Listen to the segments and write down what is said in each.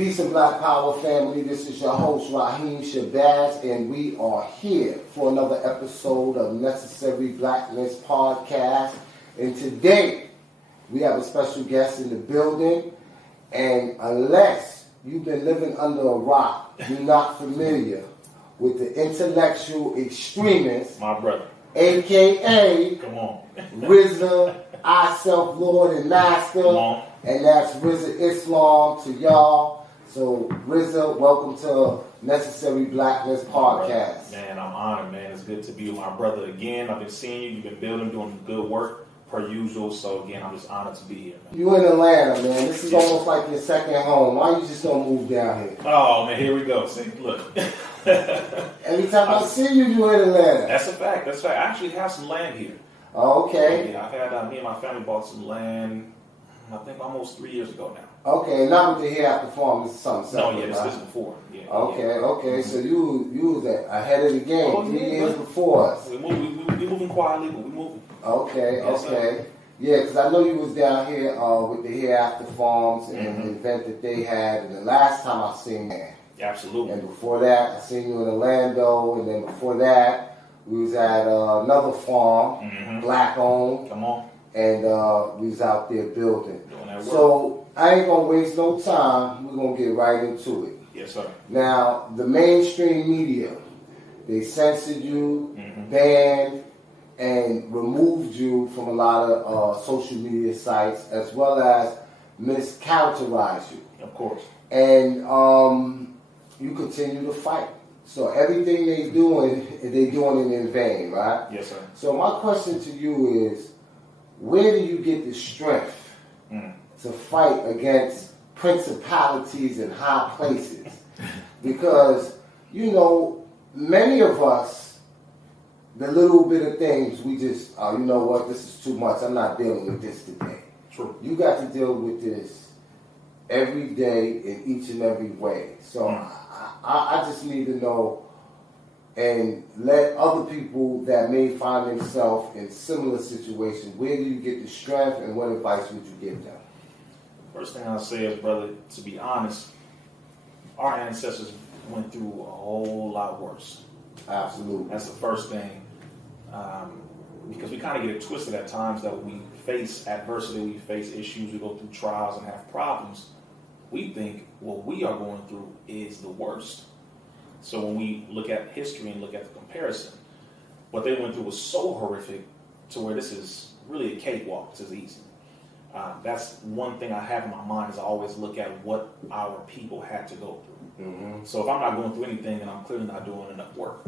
Peace and Black Power family, this is your host Rahiem Shabazz, and we are here for another episode of Necessary Blackness podcast. And today we have a special guest in the building, and unless you've been living under a rock, you're not familiar with the intellectual extremist, my brother, aka come on, RZA, I Self-Lord and Master, come on. And that's RZA Islam to y'all. So, RZA, welcome to Necessary Blackness podcast. Man, I'm honored, man. It's good to be with my brother again. I've been seeing you. You've been building, doing good work per usual. So, again, I'm just honored to be here, man. You in Atlanta, man. This is almost like your second home. Why you just don't move down here? Oh, man, here we go. See, look. Anytime I see you, you in Atlanta. That's a fact. That's a fact. I actually have some land here. Oh, okay. Yeah, I've had, me and my family bought some land, I think almost 3 years ago now. Okay, not with the Hereafter Farm. This is something separate, No, yeah, this right? is before. Yeah, okay, yeah. Okay. So you was ahead of the game. Oh, 3 yeah, years man. before us. We moving quietly, but we moving. Okay, Yes, okay. Yeah, because I know you was down here with the Hereafter Farms and the event that they had. And the last time I seen you. Absolutely. And before that, I seen you in Orlando. And then before that, we was at another farm, black owned. Come on. And we was out there building. Doing that work. So I ain't gonna waste no time. We're gonna get right into it. Yes, sir. Now, the mainstream media, they censored you, banned, and removed you from a lot of social media sites, as well as mischaracterized you. Of course. And you continue to fight. So everything they doing it in vain, right? Yes, sir. So my question to you is, where do you get the strength to fight against principalities in high places? Because, you know, many of us, the little bit of things, we just, you know what, this is too much. I'm not dealing with this today. True. You got to deal with this every day in each and every way. So I just need to know and let other people that may find themselves in similar situations, where do you get the strength and what advice would you give them? First thing I'll say is, brother, to be honest, our ancestors went through a whole lot worse. Absolutely. That's the first thing. Because we kind of get it twisted at times that when we face adversity, we face issues, we go through trials and have problems, we think what we are going through is the worst. So when we look at history and look at the comparison, what they went through was so horrific to where this is really a cakewalk. This is easy. That's one thing I have in my mind is I always look at what our people had to go through. So if I'm not going through anything, then I'm clearly not doing enough work.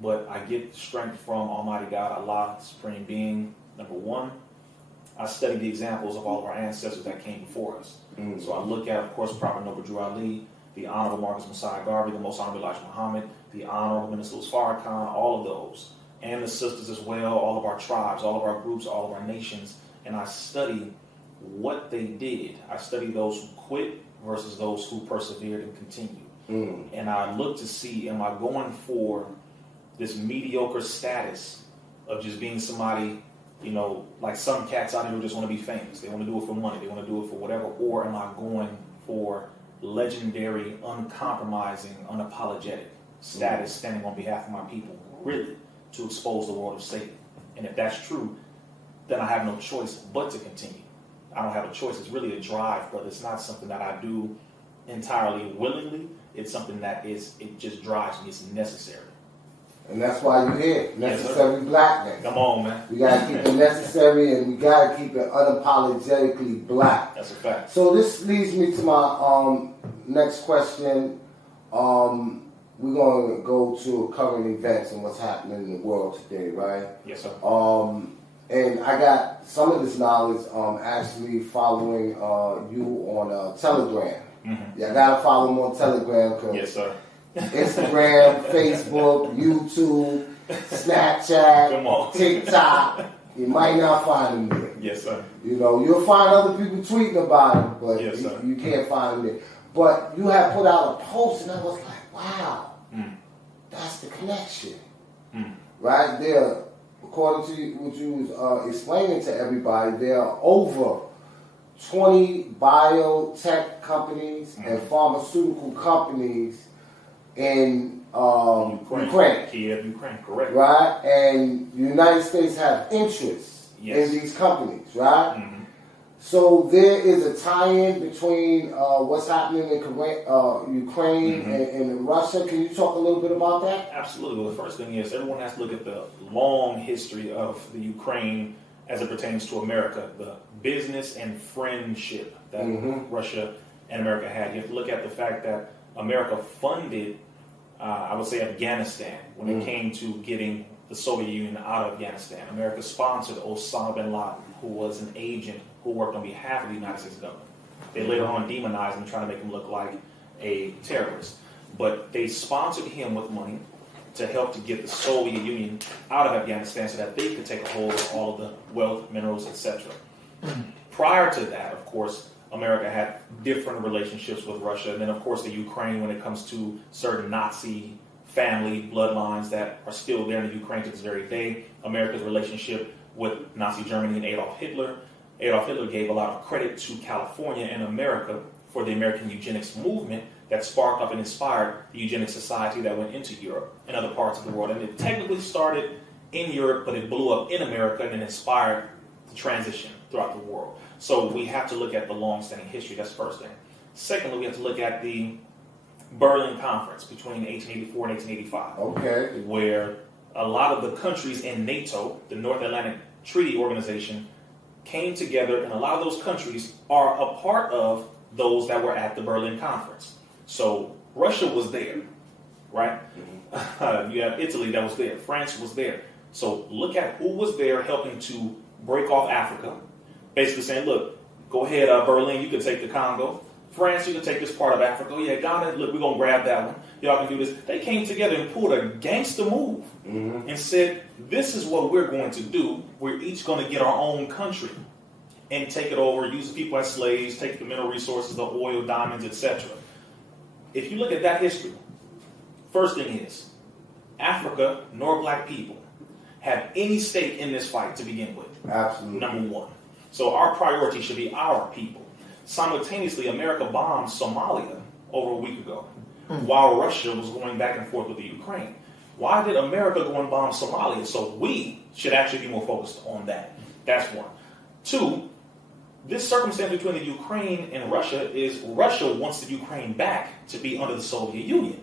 But I get strength from Almighty God, Allah, Supreme Being. Number one, I study the examples of all of our ancestors that came before us. So I look at, of course, Prophet Noble Drew Ali, the Honorable Marcus Messiah Garvey, the Most Honorable Elijah Muhammad, the Honorable Minister Farrakhan, all of those, and the sisters as well, all of our tribes, all of our groups, all of our nations, and I study what they did. I study those who quit versus those who persevered and continued. And I look to see, am I going for this mediocre status of just being somebody, you know, like some cats out here who just want to be famous. They want to do it for money. They want to do it for whatever. Or am I going for legendary, uncompromising, unapologetic status, standing on behalf of my people, really, to expose the world of Satan? And if that's true, then I have no choice but to continue. I don't have a choice. It's really a drive, brother. It's not something that I do entirely willingly. It's something that it just drives me. It's necessary. And that's why you're here. Necessary Blackness. Come on, man. We got to keep it necessary and we got to keep it unapologetically black. That's a fact. So this leads me to my next question. We're going to go to current events and what's happening in the world today, right? Yes, sir. And I got some of this knowledge actually following you on Telegram. Yeah, I got to follow him on Telegram. Yes, sir. Instagram, Facebook, YouTube, Snapchat, TikTok. You might not find him there. Yes, sir. You know, you'll find other people tweeting about him, but yes, you can't find him there. But you have put out a post, and I was like, wow, that's the connection. Right there, according to what you was explaining to everybody, there are over 20 biotech companies and pharmaceutical companies in Ukraine. Kiev, Ukraine, correct. Right? And the United States have interests in these companies, right? Mm-hmm. So there is a tie-in between what's happening in Ukraine and Russia. Can you talk a little bit about that? Absolutely. Well, the first thing is everyone has to look at the long history of the Ukraine as it pertains to America, the business and friendship that Russia and America had. You have to look at the fact that America funded, I would say, Afghanistan when it came to getting the Soviet Union out of Afghanistan. America sponsored Osama bin Laden, who was an agent who worked on behalf of the United States government. They later on demonized him, trying to make him look like a terrorist. But they sponsored him with money to help to get the Soviet Union out of Afghanistan so that they could take a hold of all of the wealth, minerals, etc. Prior to that, of course, America had different relationships with Russia. And then, of course, the Ukraine when it comes to certain Nazi family bloodlines that are still there in the Ukraine to this very day. America's relationship with Nazi Germany and Adolf Hitler. Adolf Hitler gave a lot of credit to California and America for the American eugenics movement that sparked up and inspired the eugenics society that went into Europe and other parts of the world. And it technically started in Europe, but it blew up in America and inspired the transition throughout the world. So we have to look at the long-standing history. That's the first thing. Secondly, we have to look at the Berlin Conference between 1884 and 1885, okay, where a lot of the countries in NATO, the North Atlantic Treaty Organization, came together, and a lot of those countries are a part of those that were at the Berlin Conference. So Russia was there, right? You have Italy that was there. France was there. So look at who was there helping to break off Africa, basically saying, look, go ahead, Berlin, you can take the Congo. France, you can take this part of Africa. Yeah, Ghana, look, we're going to grab that one. Y'all can do this. They came together and pulled a gangster move and said, this is what we're going to do. We're each going to get our own country and take it over, use people as slaves, take the mineral resources, the oil, diamonds, etc. If you look at that history, first thing is, Africa nor black people have any stake in this fight to begin with. Absolutely. Number one. So our priority should be our people. Simultaneously, America bombed Somalia over a week ago while Russia was going back and forth with the Ukraine. Why did America go and bomb Somalia? So we should actually be more focused on that. That's one. Two, this circumstance between the Ukraine and Russia is Russia wants the Ukraine back to be under the Soviet Union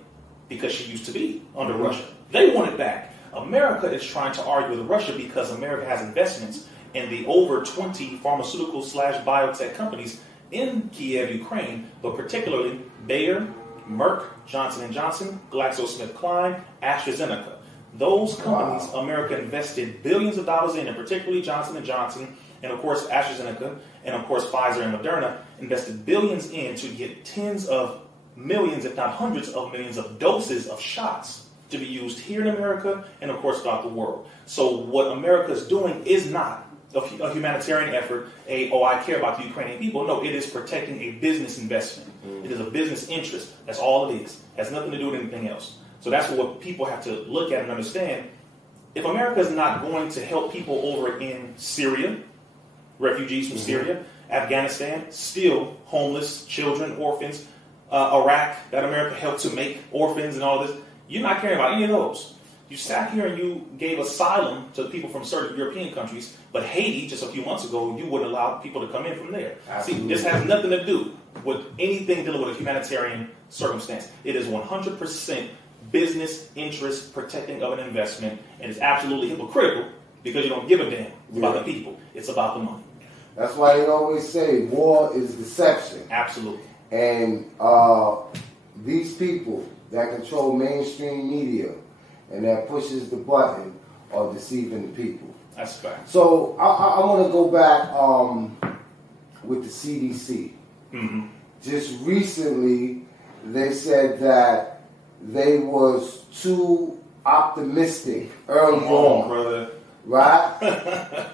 because she used to be under Russia. They want it back. America is trying to argue with Russia because America has investments in the over 20 pharmaceutical/biotech companies in Kiev, Ukraine, but particularly Bayer, Merck, Johnson & Johnson, GlaxoSmithKline, AstraZeneca. Those companies America invested billions of dollars in, and particularly Johnson & Johnson, and of course AstraZeneca, and of course Pfizer and Moderna invested billions in to get tens of millions, if not hundreds of millions of doses of shots to be used here in America and of course throughout the world. So what America is doing is not a humanitarian effort, I care about the Ukrainian people. No, it is protecting a business investment. It is a business interest. That's all it is. It has nothing to do with anything else. So that's what people have to look at and understand. If America is not going to help people over in Syria, refugees from Syria, Afghanistan, still homeless, children, orphans, Iraq, that America helped to make orphans and all this, you're not caring about any of those. You sat here and you gave asylum to people from certain European countries, but Haiti, just a few months ago, you wouldn't allow people to come in from there. Absolutely. See, this has nothing to do with anything dealing with a humanitarian circumstance. It is 100% business interest protecting of an investment, and it's absolutely hypocritical because you don't give a damn about the people. It's about the money. That's why they always say war is deception. Absolutely. And these people that control mainstream media and that pushes the button are deceiving the people. That's fact. So I want to go back with the CDC. Just recently, they said that they was too optimistic early on. Brother. Right?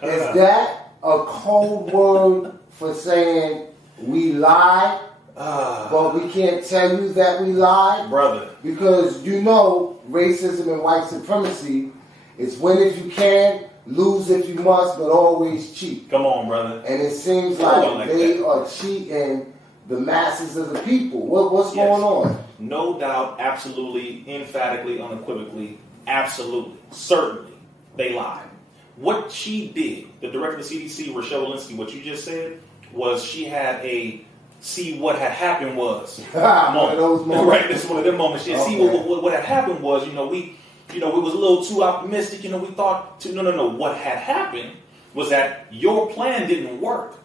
Is that a code word for saying we lied, but we can't tell you that we lied? Brother. Because you know racism and white supremacy is win if you can, lose if you must, but always cheat. Come on, brother. And it seems like they are cheating the masses of the people. What's going on? No doubt, absolutely, emphatically, unequivocally, absolutely, certainly, they lied. What she did, the director of the CDC, Rochelle Walensky, what you just said, was she had a see what had happened was one of those moments. Right, that's one of them moments. She see what had happened was, we was a little too optimistic. We thought, no. What had happened was that your plan didn't work.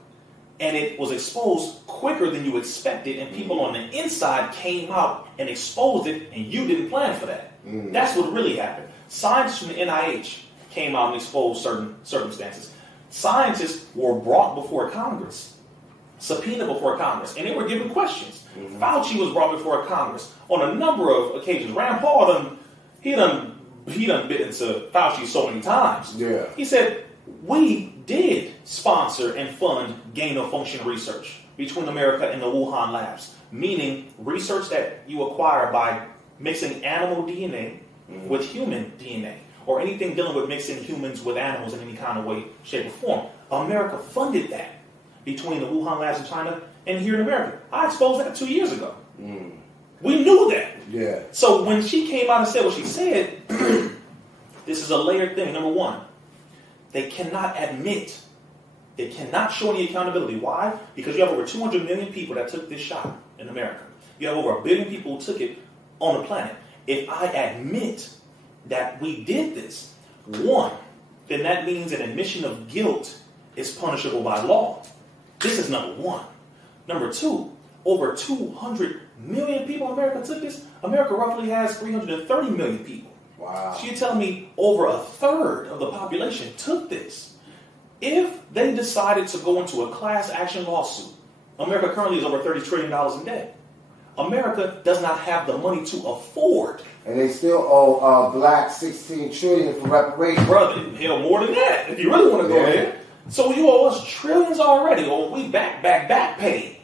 And it was exposed quicker than you expected, and people on the inside came out and exposed it, and you didn't plan for that. That's what really happened. Scientists from the NIH came out and exposed certain circumstances. Scientists were brought before Congress, subpoenaed before Congress, and they were given questions. Fauci was brought before Congress on a number of occasions. Rand Paul he done bit into Fauci so many times. Yeah. He said, we did sponsor and fund gain-of-function research between America and the Wuhan labs, meaning research that you acquire by mixing animal DNA with human DNA, or anything dealing with mixing humans with animals in any kind of way, shape, or form. America funded that between the Wuhan labs in China and here in America. I exposed that 2 years ago. We knew that. Yeah. So when she came out and said what she said, this is a layered thing. Number one, they cannot admit, they cannot show any accountability. Why? Because you have over 200 million people that took this shot in America. You have over 1 billion people who took it on the planet. If I admit that we did this, one, then that means an admission of guilt is punishable by law. This is number one. Number two, over 200 million people in America took this. America roughly has 330 million people. Wow. So you're telling me over a third of the population took this. If they decided to go into a class action lawsuit, America currently is over $30 trillion in debt. America does not have the money to afford. And they still owe black $16 trillion for reparations. Brother, hell, more than that, if you really want to go there. So you owe us trillions already, or we back pay.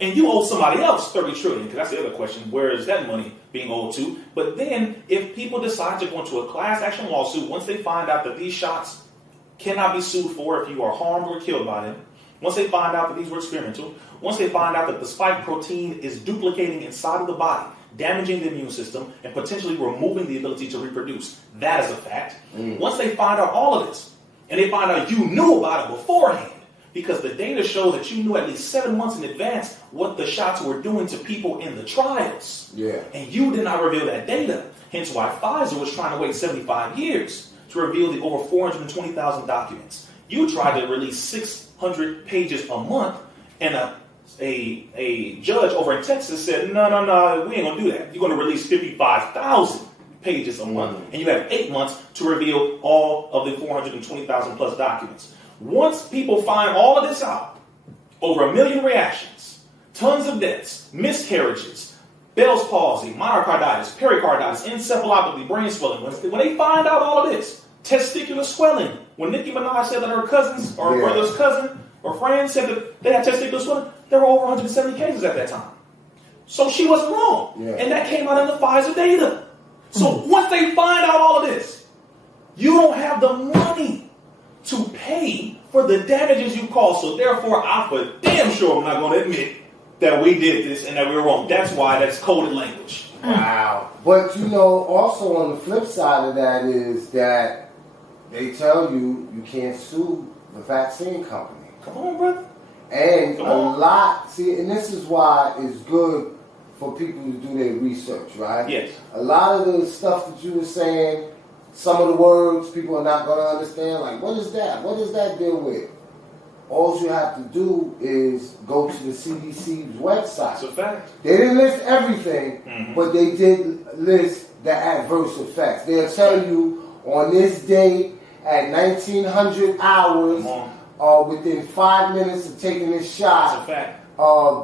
And you owe somebody else $30 trillion, because that's the other question. Where is that money being owed to? But then, if people decide to go into a class action lawsuit, once they find out that these shots cannot be sued for if you are harmed or killed by them, once they find out that these were experimental, once they find out that the spike protein is duplicating inside of the body, damaging the immune system, and potentially removing the ability to reproduce, that is a fact. Once they find out all of this, and they find out you knew about it beforehand, because the data show that you knew at least 7 months in advance what the shots were doing to people in the trials. Yeah. And you did not reveal that data. Hence why Pfizer was trying to wait 75 years to reveal the over 420,000 documents. You tried to release 600 pages a month, and a judge over in Texas said, no, we ain't going to do that. You're going to release 55,000 pages a month, and you have 8 months to reveal all of the 420,000 plus documents. Once people find all of this out, over 1 million reactions, tons of deaths, miscarriages, Bell's palsy, myocarditis, pericarditis, encephalopathy, brain swelling. When they find out all of this, testicular swelling. When Nicki Minaj said that her cousins or her brother's cousin or friend said that they had testicular swelling, there were over 170 cases at that time. So she wasn't wrong. Yeah. And that came out in the Pfizer data. So once they find out all of this, you don't have the money to pay for the damages you caused. So therefore, I for damn sure I'm not going to admit that we did this and that we were wrong. That's why that's coded language. Wow. But also on the flip side of that is that they tell you can't sue the vaccine company. Come on, brother. And and this is why it's good for people to do their research, right? Yes. A lot of the stuff that you were saying, some of the words people are not going to understand. Like, what is that? What does that deal with? All you have to do is go to the CDC's website. That's a fact. They didn't list everything, but they did list the adverse effects. They'll tell you on this day at 1900 hours, within 5 minutes of taking this shot, that's a fact.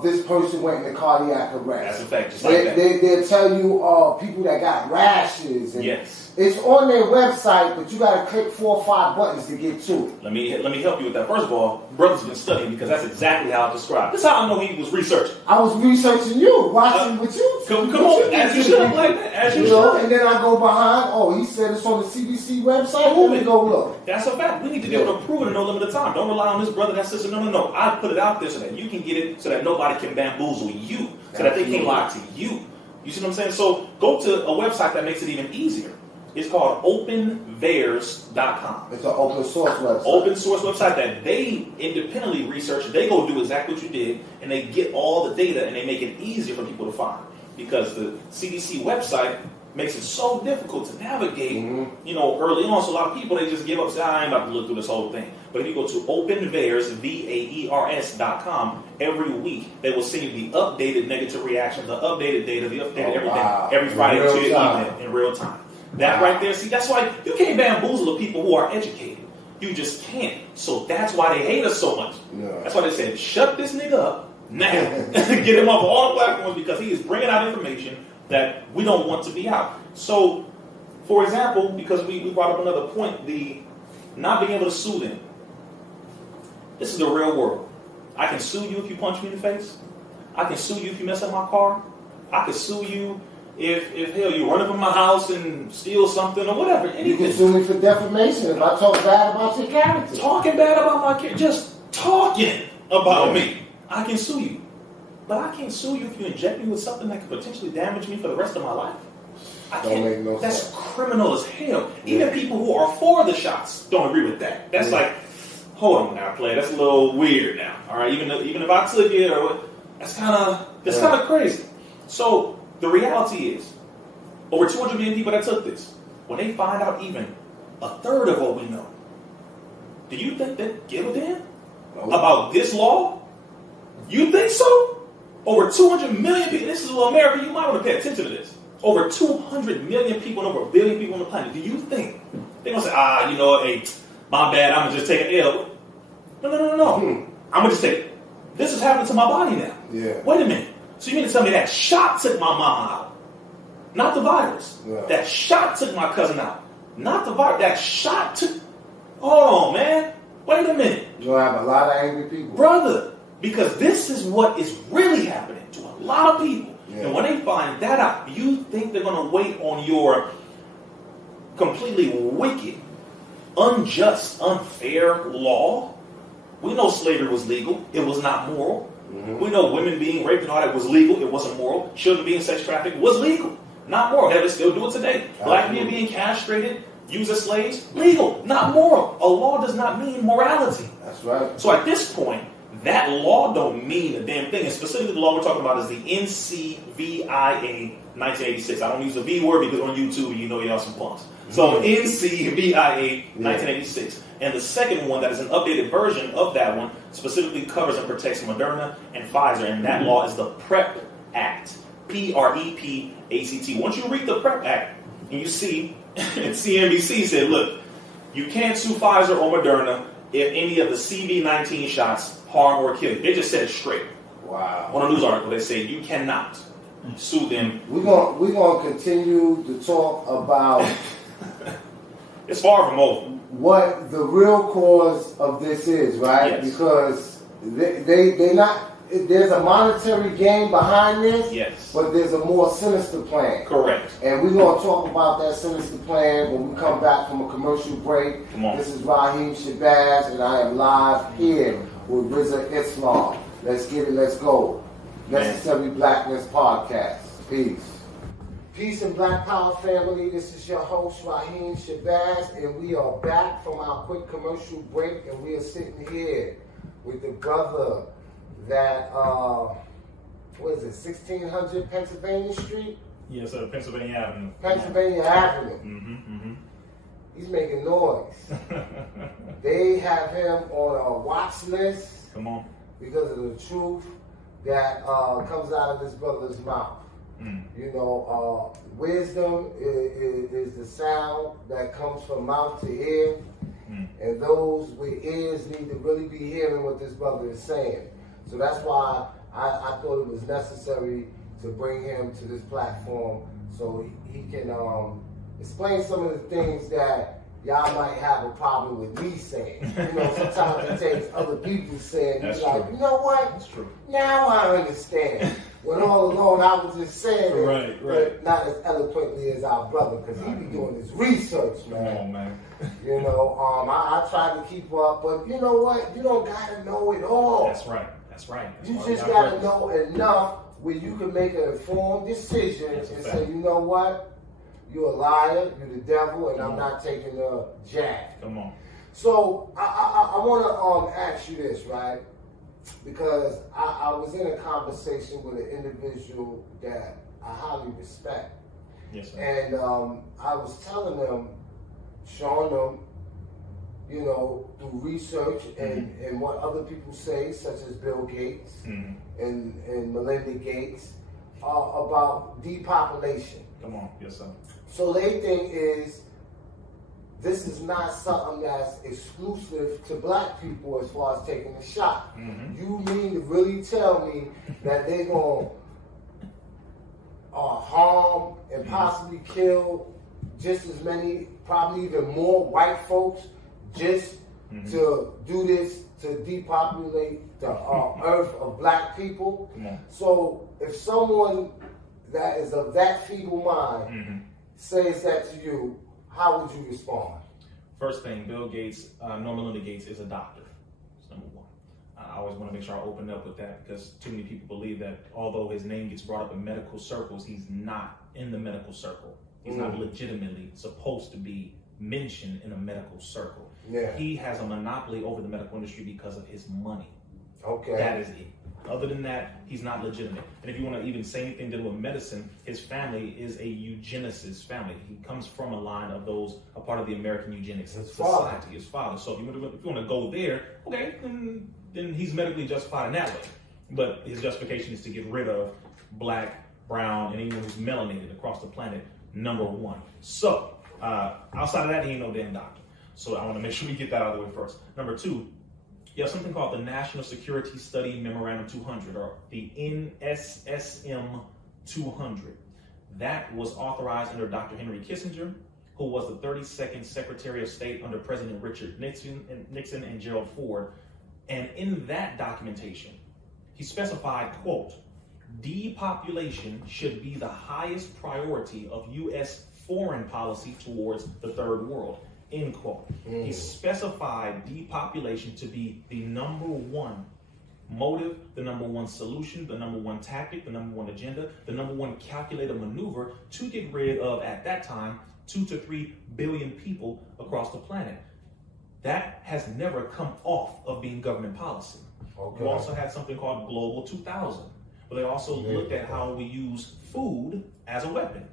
This person went into cardiac arrest. That's a fact. Just like that. They'll tell you people that got rashes. And yes. It's on their website, but you got to click 4 or 5 buttons to get to it. Let me help you with that. First of all, brother's been studying because that's exactly how it's described. This is how I know he was researching. I was researching you, watching with you. Come on, as you should, like that. As you should. And then I go behind. Oh, he said it's on the CDC CDC website? Let me go look. That's a fact. We need to be able to prove it in no limit of time. Don't rely on this brother, that sister. No. I put it out there so that you can get it, so that nobody can bamboozle you, so that they can't lie to you. You see what I'm saying? So go to a website that makes it even easier. It's called openvares.com. It's an open source website. Open source website that they independently research. They go do exactly what you did, and they get all the data, and they make it easier for people to find. Because the CDC website makes it so difficult to navigate, early on. So a lot of people, they just give up, say, I ain't about to look through this whole thing. But if you go to openvares, VAERS.com, every week, they will send you the updated negative reactions, the updated data, the updated everything, every Friday to your email in real time. That right there, see, that's why you can't bamboozle the people who are educated. You just can't. So that's why they hate us so much. Yeah. That's why they said, shut this nigga up now. Get him off all the platforms because he is bringing out information that we don't want to be out. So, for example, because we brought up another point, the not being able to sue them. This is the real world. I can sue you if you punch me in the face. I can sue you if you mess up my car. I can sue you if hell, you run up in my house and steal something or whatever. Anything. You can sue me for defamation if I talk bad about your character. Talking bad about my character. Just talking about me. I can sue you. But I can't sue you if you inject me with something that could potentially damage me for the rest of my life. Don't make no That's sense. criminal as hell. Even people who are for the shots don't agree with that. That's like, hold on now, player. That's a little weird now. All right, even if I took it or what, that's kind of crazy. So the reality is, over 200 million people that took this, when they find out even a third of what we know, do you think they give a damn about this law? You think so? Over 200 million people. This is America. You might want to pay attention to this. Over 200 million people and over 1 billion people on the planet. Do you think they're going to say, hey, my bad, I'm going to just take an L? No. I'm going to just take it. This is happening to my body now. Yeah. Wait a minute. So you mean to tell me that shot took my mama out? Not the virus. Yeah. That shot took my cousin out. Not the virus. That shot took... Hold on, man. Wait a minute. You'll have a lot of angry people. Brother, because this is what is really happening to a lot of people. Yeah. And when they find that out, you think they're going to wait on your completely wicked, unjust, unfair law? We know slavery was legal. It was not moral. Mm-hmm. We know women being raped and all that was legal. It wasn't moral. Children being sex trafficked was legal. Not moral. They still do it today. Black men being castrated, used as slaves, legal. Not moral. A law does not mean morality. That's right. So at this point, that law don't mean a damn thing. And specifically the law we're talking about is the NCVIA 1986. I don't use the V word because on YouTube you know y'all some punks. So NCVIA 1986. And the second one that is an updated version of that one specifically covers and protects Moderna and Pfizer. And that law is the PrEP Act. PREPACT. Once you read the PrEP Act and you see, and CNBC said, look, you can't sue Pfizer or Moderna if any of the CV-19 shots harm or kill you. They just said it straight. Wow. On a news article, they said you cannot sue them. We're gonna continue to talk about it's far from over. What the real cause of this is, right? Yes. Because they not. There's a monetary gain behind this, yes, but there's a more sinister plan. Correct. And we're going to talk about that sinister plan when we come back from a commercial break. Come on. This is Rahiem Shabazz, and I am live here with Rizza Islam. Let's get it, let's go. Necessary Blackness Podcast. Peace. Peace and Black Power family. This is your host, Rahiem Shabazz, and we are back from our quick commercial break, and we are sitting here with the brother that, what is it, 1600 Pennsylvania Street? Yes, sir, Pennsylvania Avenue. Pennsylvania Avenue. He's making noise. They have him on a watch list. Come on. Because of the truth that comes out of this brother's mouth. You know, wisdom is the sound that comes from mouth to ear. And those with ears need to really be hearing what this brother is saying. So that's why I thought it was necessary to bring him to this platform so he can explain some of the things that y'all might have a problem with me saying. You know, sometimes it takes other people saying, That's you're like, true. you know what? That's true. Now I understand. When all along and I was just saying it, right. but not as eloquently as our brother, because he be doing his research, man. Come on, man. You know, I try to keep up, but you know what? You don't gotta know it all. That's right. That's You just gotta know enough where you can make an informed decision and say, you know what? You're a liar, you're the devil, and I'm not taking a jab. Come on. So I want to ask you this, right? Because I was in a conversation with an individual that I highly respect. Yes, sir. And I was telling them, showing them, you know, through research and what other people say, such as Bill Gates and Melinda Gates, about depopulation. Come on. Yes, sir. So their thing is, this is not something that's exclusive to black people as far as taking a shot. You mean to really tell me that they're going to harm and possibly kill just as many, probably even more white folks just to do this, to depopulate the earth of black people? So if someone that is of that feeble mind says that to you, how would you respond? First thing, Bill Gates, Melinda Gates is a doctor. That's number one. I always want to make sure I open up with that, because too many people believe that although his name gets brought up in medical circles, he's not in the medical circle. He's not legitimately supposed to be mentioned in a medical circle. He has a monopoly over the medical industry because of his money. That is it. Other than that, he's not legitimate. And if you want to even say anything to do with medicine, his family is a eugenicist family. He comes from a line of those, a part of the American Eugenics Society, his father. So if you want to go there, okay, then he's medically justified in that way. But his justification is to get rid of black, brown, and anyone who's melanated across the planet, number one. So outside of that, he ain't no damn doctor. So I want to make sure we get that out of the way first. Number two, you have something called the National Security Study Memorandum 200, or the NSSM 200. That was authorized under Dr. Henry Kissinger, who was the 32nd Secretary of State under President Richard Nixon and Gerald Ford. And in that documentation, he specified, quote, depopulation should be the highest priority of U.S. foreign policy towards the third world. End quote. He specified depopulation to be the number one motive, the number one solution, the number one tactic, the number one agenda, the number one calculated maneuver to get rid of, at that time, 2 to 3 billion people across the planet. That has never come off of being government policy. You also had something called Global 2000, but they also looked at how we use food as a weapon.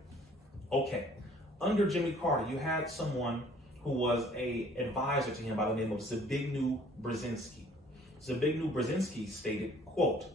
Okay, under Jimmy Carter, you had someone who was a advisor to him by the name of Zbigniew Brzezinski. Zbigniew Brzezinski stated, quote,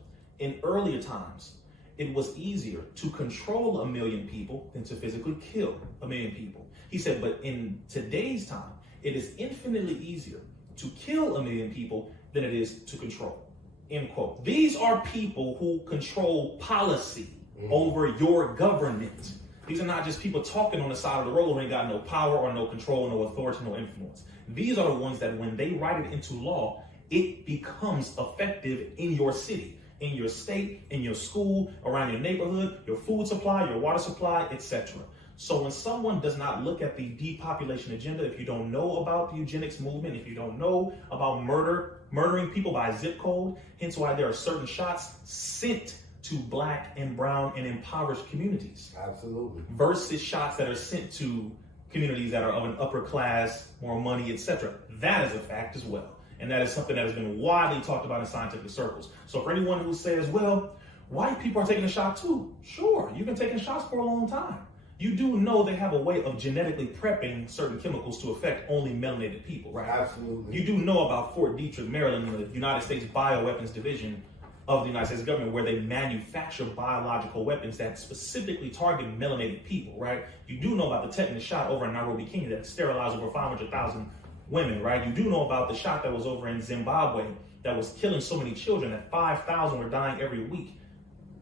in earlier times, it was easier to control 1 million people than to physically kill 1 million people. He said, but in today's time, it is infinitely easier to kill 1 million people than it is to control. End quote. These are people who control policy over your government. These are not just people talking on the side of the road who ain't got no power or no control, no authority, no influence. These are the ones that when they write it into law, it becomes effective in your city, in your state, in your school, around your neighborhood, your food supply, your water supply, etc. So when someone does not look at the depopulation agenda, if you don't know about the eugenics movement, if you don't know about murdering people by zip code, hence why there are certain shots sent to black and brown and impoverished communities. Absolutely. Versus shots that are sent to communities that are of an upper class, more money, etc. That is a fact as well. And that is something that has been widely talked about in scientific circles. So for anyone who says, well, white people are taking a shot too. Sure, you've been taking shots for a long time. You do know they have a way of genetically prepping certain chemicals to affect only melanated people, right? Absolutely. You do know about Fort Detrick, Maryland, the United States Bioweapons Division of the United States government, where they manufacture biological weapons that specifically target melanated people, right? You do know about the tetanus shot over in Nairobi, Kenya that sterilized over 500,000 women, right? You do know about the shot that was over in Zimbabwe that was killing so many children that 5,000 were dying every week,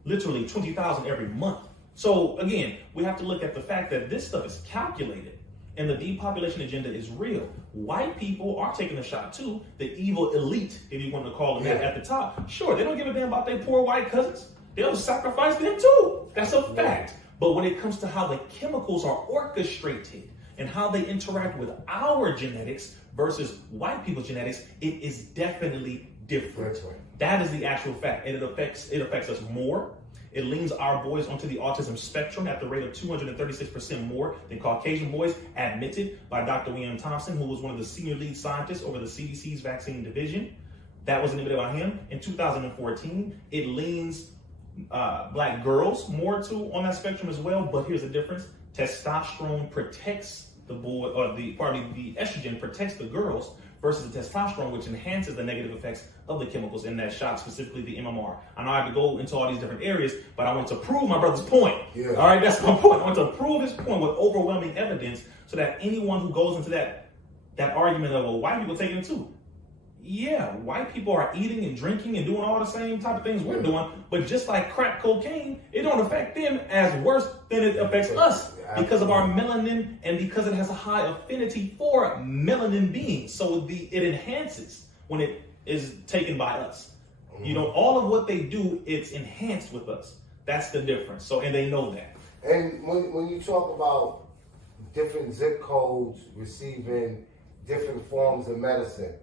literally 20,000 every month. So again, we have to look at the fact that this stuff is calculated and the depopulation agenda is real. White people are taking a shot too. The evil elite, if you want to call them that, at the top. Sure, they don't give a damn about their poor white cousins. They'll sacrifice them too. That's a fact. But when it comes to how the chemicals are orchestrated and how they interact with our genetics versus white people's genetics, it is definitely different. That is the actual fact. And it affects us more. It leans our boys onto the autism spectrum at the rate of 236% more than Caucasian boys, admitted by Dr. William Thompson, who was one of the senior lead scientists over the CDC's vaccine division. That was admitted by him. In 2014, it leans black girls more on that spectrum as well. But here's the difference. Testosterone protects the boy, or the estrogen protects the girls versus the testosterone, which enhances the negative effects of the chemicals in that shot, specifically the MMR. I know I have to go into all these different areas, but I want to prove my brother's point. Yeah. All right, that's my point. I want to prove his point with overwhelming evidence so that anyone who goes into that argument of, well, white people taking it too. Yeah, white people are eating and drinking and doing all the same type of things we're doing, but just like crack cocaine, it don't affect them as worse than it affects us because of our melanin and because it has a high affinity for melanin beings. So it enhances when it is taken by us. You know, all of what they do, it's enhanced with us. That's the difference. So, and they know that. And when you talk about different zip codes receiving different forms of medicine,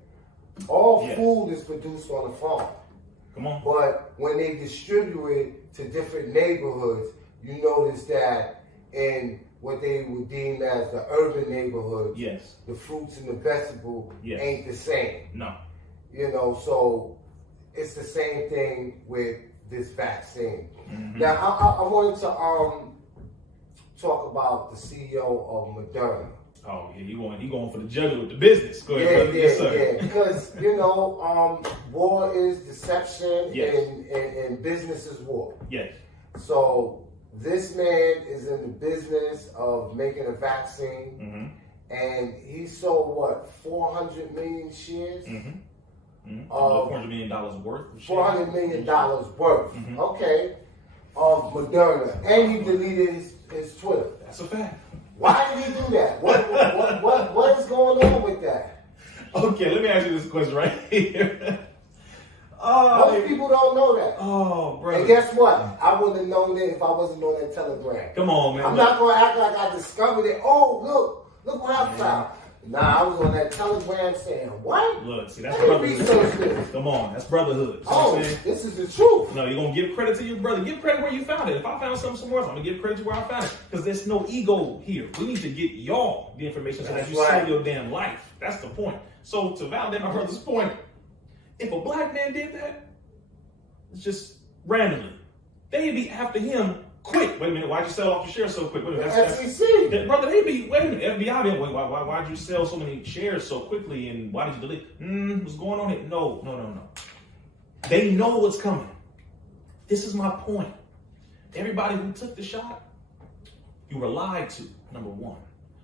all food is produced on a farm. Come on. But when they distribute it to different neighborhoods, you notice that in what they would deem as the urban neighborhoods, the fruits and the vegetables ain't the same. No. You know, so it's the same thing with this vaccine. Mm-hmm. Now, I wanted to talk about the CEO of Moderna. Oh yeah, he going for the jugular with the business. Go ahead, brother. Yes, sir. Because you know, war is deception, and business is war. Yes. So this man is in the business of making a vaccine, and he sold what, 400 million shares? $400 million worth. $400 million worth. Okay. Of Moderna, and he deleted his Twitter. That's a fact. Why did he do that? What is going on with that? Okay, let me ask you this question right here. Most people don't know that. Oh, brother. And guess what? I wouldn't have known it if I wasn't on that Telegram. Come on, man. I'm not going to act like I discovered it. Oh, look what I found. Nah, I was on that Telegram saying, what? Look, see, that's brotherhood. Come on, that's brotherhood. Oh, this is the truth. No, you're going to give credit to your brother. Give credit where you found it. If I found something somewhere else, I'm going to give credit to where I found it. Because there's no ego here. We need to get y'all the information so that you save your damn life. That's the point. So to validate my brother's point, if a black man did that, it's just randomly, they'd be after him quick. Wait a minute, why'd you sell off your shares so quick? Wait a minute, that's FCC. Brother, wait a minute, FBI, why'd you sell so many shares so quickly and why did you delete? What's going on here? No. They know what's coming. This is my point. Everybody who took the shot, you were lied to, number one.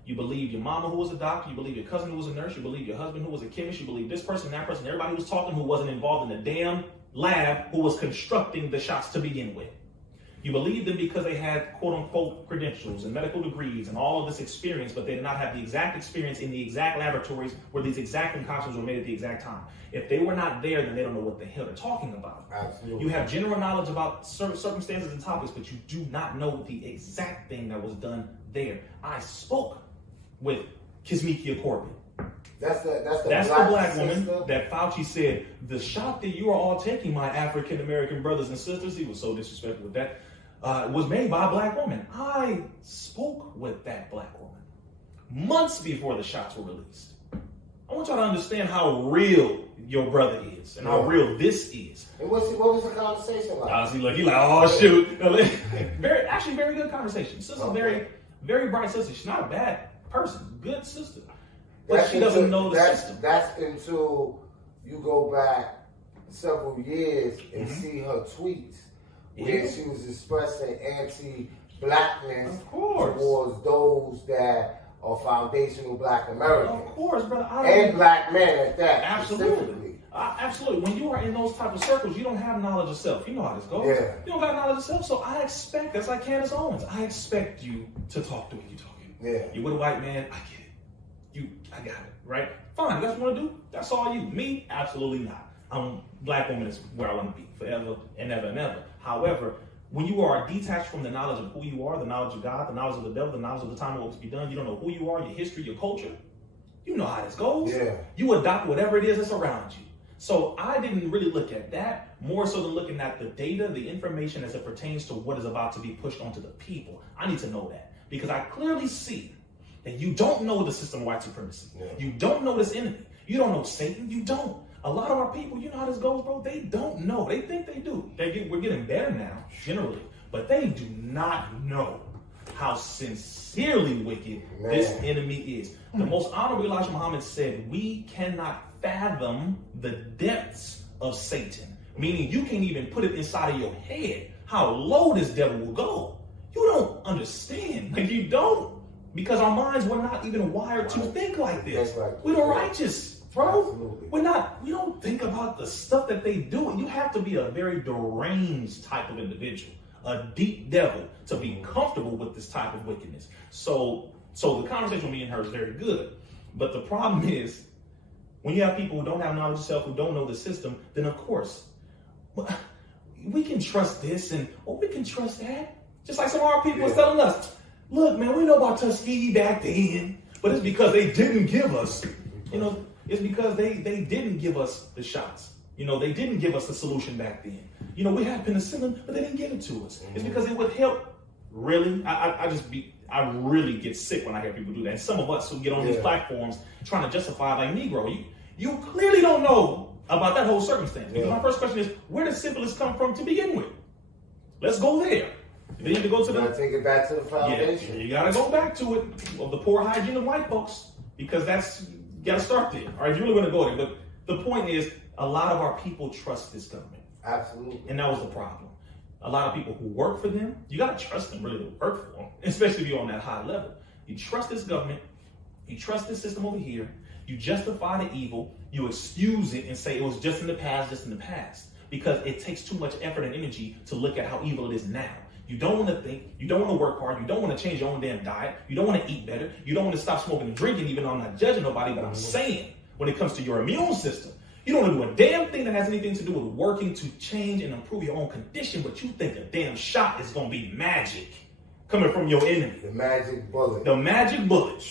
You believed your mama who was a doctor, you believed your cousin who was a nurse, you believed your husband who was a chemist, you believed this person, that person, everybody who was talking who wasn't involved in the damn lab who was constructing the shots to begin with. You believed them because they had quote-unquote credentials and medical degrees and all of this experience, but they did not have the exact experience in the exact laboratories where these exact concoctions were made at the exact time. If they were not there, then they don't know what the hell they're talking about. Absolutely. You have general knowledge about certain circumstances and topics, but you do not know the exact thing that was done there. I spoke with Kizzmekia Corbin. That's the black woman that Fauci said, the shot that you are all taking, my African-American brothers and sisters, he was so disrespectful with that, was made by a black woman. I spoke with that black woman months before the shots were released. I want y'all to understand how real your brother is and how real this is. And what was the conversation like? Honestly, look, he like, oh shoot. Very good conversation. Sister's very, very bright sister. She's not a bad person, good sister. But she doesn't know the system. That's until you go back several years and see her tweets where she was expressing anti-blackness towards those that are foundational black Americans. Of course, brother. And black men at that. Absolutely. Absolutely. When you are in those type of circles, you don't have knowledge of self. You know how this goes. Yeah. You don't got knowledge of self. So I expect, that's like Candace Owens, I expect you to talk the way you're talking. Yeah. You're with a white man, I get it. I got it, right? Fine, that's what you want to do. That's all you. Me, absolutely not. Black woman is where I want to be forever and ever and ever. However, When you are detached from the knowledge of who you are, the knowledge of God, the knowledge of the devil, the knowledge of the time of what was to be done, you don't know who you are, your history, your culture. You know how this goes. Yeah. You adopt whatever it is that's around you. So I didn't really look at that more so than looking at the data, the information as it pertains to what is about to be pushed onto the people. I need to know that because I clearly see that you don't know the system of white supremacy. Yeah. You don't know this enemy. You don't know Satan. You don't. A lot of our people, you know how this goes, bro? They don't know. They think they do. We're getting better now, generally, but they do not know how sincerely wicked this enemy is. The most honorable Elijah Muhammad said, we cannot fathom the depths of Satan, meaning you can't even put it inside of your head how low this devil will go. You don't understand. Like, you don't. Because our minds were not even wired to think like this. We don't righteous, bro. Absolutely. We don't think about the stuff that they do. You have to be a very deranged type of individual, a deep devil, to be comfortable with this type of wickedness. So the conversation with me and her is very good. But the problem is, when you have people who don't have knowledge of self, who don't know the system, then of course, we can trust this and we can trust that. Just like some of our people are telling us, look, man, we know about Tuskegee back then, but it's because they didn't give us, it's because they didn't give us the shots. They didn't give us the solution back then. We had penicillin, but they didn't give it to us. It's because it would help. Really? I really get sick when I hear people do that. And some of us who get on these platforms trying to justify like Negro, you clearly don't know about that whole circumstance. Because my first question is, where does syphilis come from to begin with? Let's go there. Then you have to go to take it back to the foundation. Yeah, you gotta go back to it of the poor hygiene of white folks, because you gotta start there. All right, you're really gonna go there. But the point is, a lot of our people trust this government. Absolutely. And that was the problem. A lot of people who work for them, you gotta trust them really to work for them, especially if you're on that high level. You trust this government, you trust this system over here, you justify the evil, you excuse it and say it was just in the past, because it takes too much effort and energy to look at how evil it is now. You don't want to think, you don't want to work hard, you don't want to change your own damn diet, you don't want to eat better, you don't want to stop smoking and drinking, even though I'm not judging nobody, but I'm saying, when it comes to your immune system, you don't want to do a damn thing that has anything to do with working to change and improve your own condition, but you think a damn shot is going to be magic coming from your enemy. The magic bullet. The magic bullet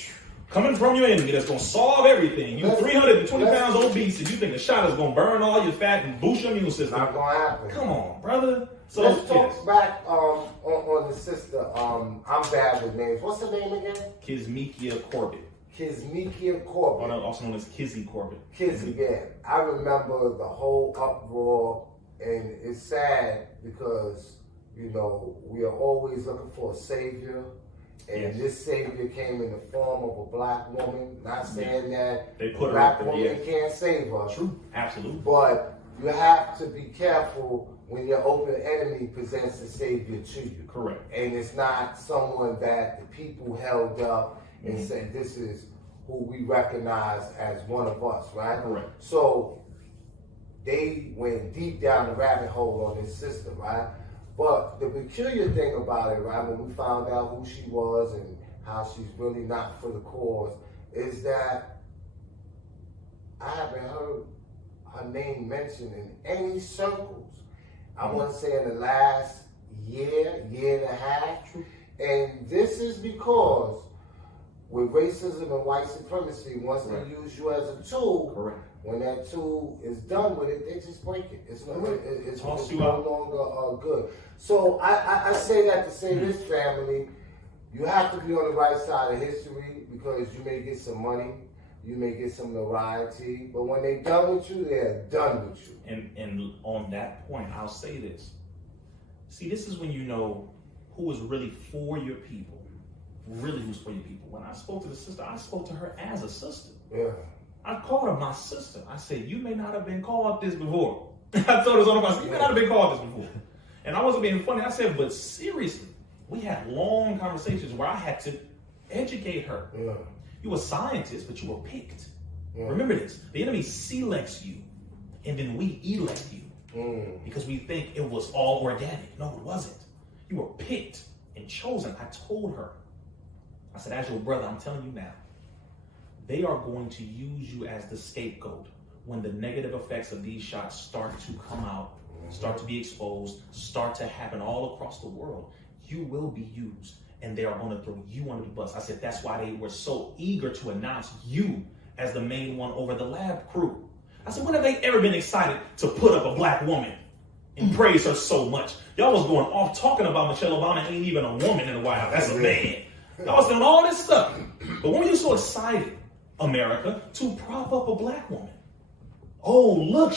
coming from your enemy that's going to solve everything. You 320 pounds obese and you think a shot is going to burn all your fat and boost your immune system. Not going to happen. Come on, brother. So let's talk back on the sister. I'm bad with names. What's her name again? Kismekia Corbett. Kismekia Corbett. Also known as Kizzy Corbett. Kizzy, yeah. I remember the whole uproar, and it's sad because, we are always looking for a savior, and this savior came in the form of a black woman. Not saying that a black woman can't save us. True, absolutely. But you have to be careful when your open enemy presents a savior to you. Correct. And it's not someone that the people held up and said, this is who we recognize as one of us, right? Correct. So they went deep down the rabbit hole on this system, right? But the peculiar thing about it, right, when we found out who she was and how she's really not for the cause, is that I haven't heard her name mentioned in any circles. I want to say in the last year and a half. And this is because with racism and white supremacy, once they use you as a tool, when that tool is done with it, they just break it. It's no longer good. So I say that to say this, family, you have to be on the right side of history, because you may get some money, you may get some notoriety, but when they're done with you, they're done with you. And on that point, I'll say this. See, this is when you know who is really for your people. Really who's for your people. When I spoke to the sister, I spoke to her as a sister. Yeah. I called her my sister. I said, you may not have been called this before. I told her, I said, you may not have been called this before. And I wasn't being funny. I said, but seriously, we had long conversations where I had to educate her. Yeah. You were a scientist, but you were picked. Yeah. Remember this. The enemy selects you, and then we elect you. Because we think it was all organic. No, it wasn't. You were picked and chosen. I told her. I said, as your brother, I'm telling you now, they are going to use you as the scapegoat when the negative effects of these shots start to come out start to be exposed, start to happen all across the world, you will be used. And they are going to throw you under the bus. I said, that's why they were so eager to announce you as the main one over the lab crew. I said, when have they ever been excited to put up a black woman and praise her so much? Y'all was going off talking about Michelle Obama ain't even a woman in the White House. That's a man. Y'all was doing all this stuff. But when were you so excited, America, to prop up a black woman? Oh, look,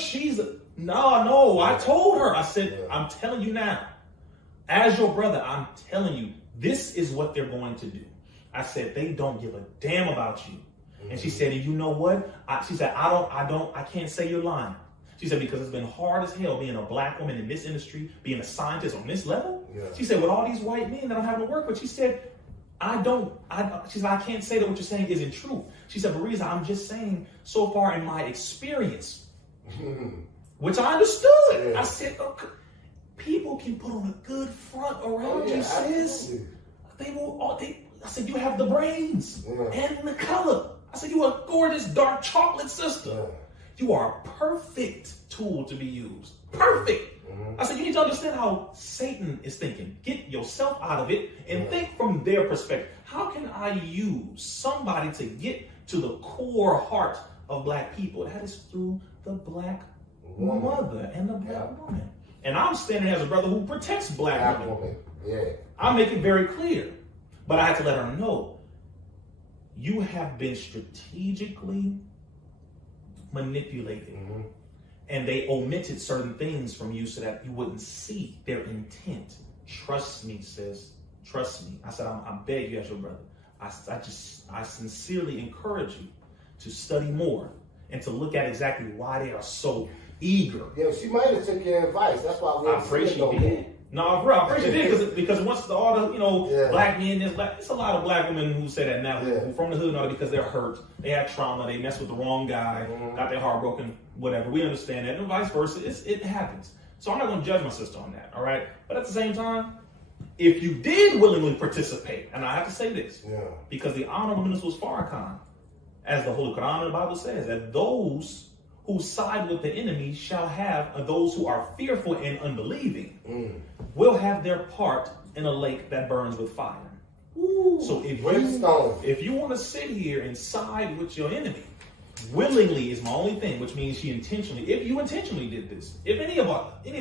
no, I told her. I said, I'm telling you now, as your brother, I'm telling you, this is what they're going to do. I said, they don't give a damn about you. And she said, and you know what? She said, I can't say you're lying. She said, because it's been hard as hell being a black woman in this industry, being a scientist on this level. Yeah. She said, with all these white men that I'm having to work with, she said, she said, I can't say that what you're saying isn't true. She said, but Reza, I'm just saying so far in my experience, which I understood. Yeah. I said, okay, people can put on a good front around you, sis. I said, you have the brains and the color. I said, you are a gorgeous dark chocolate sister. Yeah. You are a perfect tool to be used. Perfect. I said, you need to understand how Satan is thinking. Get yourself out of it and think from their perspective. How can I use somebody to get to the core heart of black people? That is through the black mother and the black woman. And I'm standing as a brother who protects black women. Yeah. I make it very clear. But I had to let her know, you have been strategically manipulated. And they omitted certain things from you so that you wouldn't see their intent. Trust me, sis. Trust me. I said, I beg you as your brother. I sincerely encourage you to study more and to look at exactly why they are so eager. Yeah, she might have took your advice. That's why I pray she did. No, bro, I pray she did because once all the black men, it's a lot of black women who say that now, who from the hood and all that because they're hurt, they had trauma, they messed with the wrong guy, got their heart broken, whatever. We understand that, and vice versa. It happens. So I'm not going to judge my sister on that, all right? But at the same time, if you did willingly participate, and I have to say this, because the Honorable Minister was Farrakhan, as the Holy Quran and the Bible says, that those who side with the enemy shall have, those who are fearful and unbelieving, will have their part in a lake that burns with fire. Ooh, so if you want to sit here and side with your enemy, willingly is my only thing, which means she intentionally, if you intentionally did this, if any of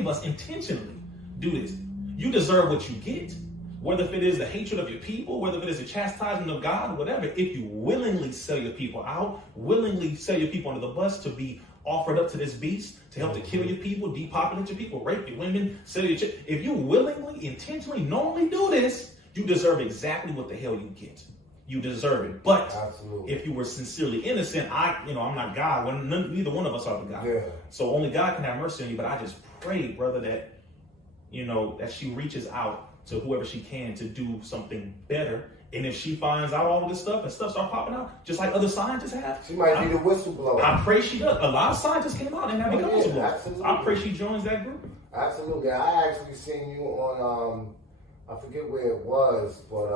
us intentionally do this, you deserve what you get. Whether if it is the hatred of your people, whether if it is the chastisement of God, whatever, if you willingly sell your people out, willingly sell your people under the bus to be offered up to this beast, to help to kill your people, depopulate your people, rape your women, sell your children. If you willingly, intentionally, knowingly do this, you deserve exactly what the hell you get. You deserve it. But if you were sincerely innocent, I'm not God. Neither one of us are the God. Yeah. So only God can have mercy on you. But I just pray, brother, that that she reaches out to whoever she can to do something better. And if she finds out all of this stuff and stuff start popping out, just like other scientists have, she might be the whistleblower. I pray she does. A lot of scientists came out and have become whistleblowers. I pray she joins that group. Absolutely. I actually seen you on, I forget where it was, but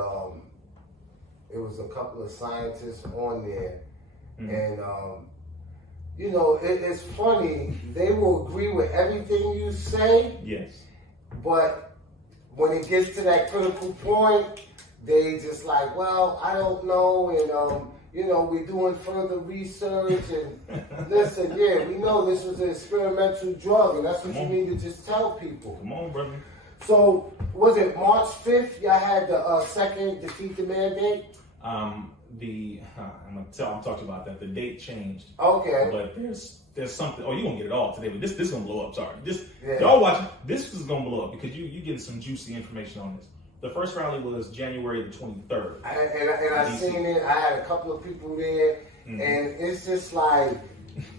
it was a couple of scientists on there. And, it's funny. They will agree with everything you say. Yes. But when it gets to that critical point, they just like, well, I don't know, and we're doing further research, and listen, we know this was an experimental drug, and that's what you need to just tell people. Come on, brother. So, was it March 5th? Y'all had the second defeat the mandate? I'm gonna talk about that. The date changed. Okay. But there's something. Oh, you gonna get it all today, but this is gonna blow up. Sorry, y'all watching. This is gonna blow up because you getting some juicy information on this. The first rally was January the 23rd. And I seen it. I had a couple of people there, and it's just like,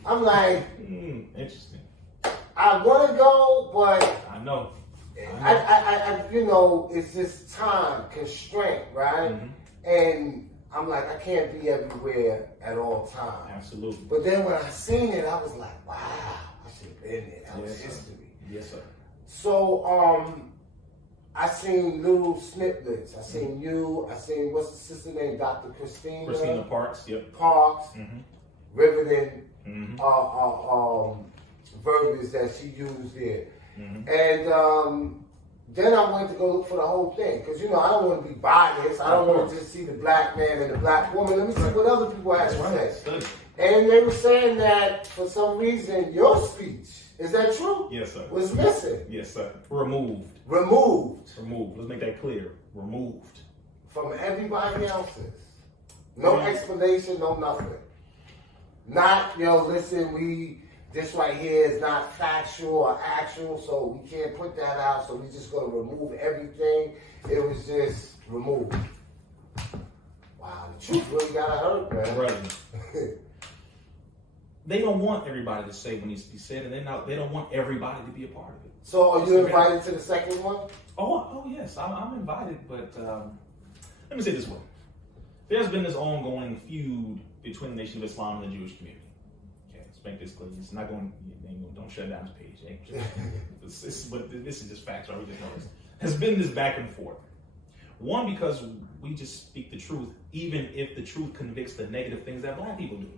I'm like, interesting. I want to go, but I know. It's just time constraint, right? And I'm like, I can't be everywhere at all times. Absolutely. But then when I seen it, I was like, wow, I should have been there. That was history. Yes, sir. So, I seen little snippets. I seen you. I seen, what's the sister name? Dr. Christina Parks. Yep. Parks. Riveting verbiage that she used there. And then I went to go look for the whole thing. Because, I don't want to be biased. I don't want to just see the black man and the black woman. Let me see what other people had to say. And they were saying that for some reason, your speech, is that true? Yes, sir. Was missing. Yes, sir. Removed. Let's make that clear. Removed. From everybody else's. No explanation, no nothing. Not, listen, this right here is not factual or actual, so we can't put that out, so we're just going to remove everything. It was just removed. Wow, the truth really got to hurt, man. Right. They don't want everybody to say what needs to be said, and they don't want everybody to be a part of it. So are you invited to the second one? Oh yes, I'm invited, but let me say it this way. There's been this ongoing feud between the Nation of Islam and the Jewish community. Okay, let's make this clear. It's not going, don't shut down this page. But this is just facts, right? We just know this. Has been this back and forth. One, because we just speak the truth, even if the truth convicts the negative things that black people do.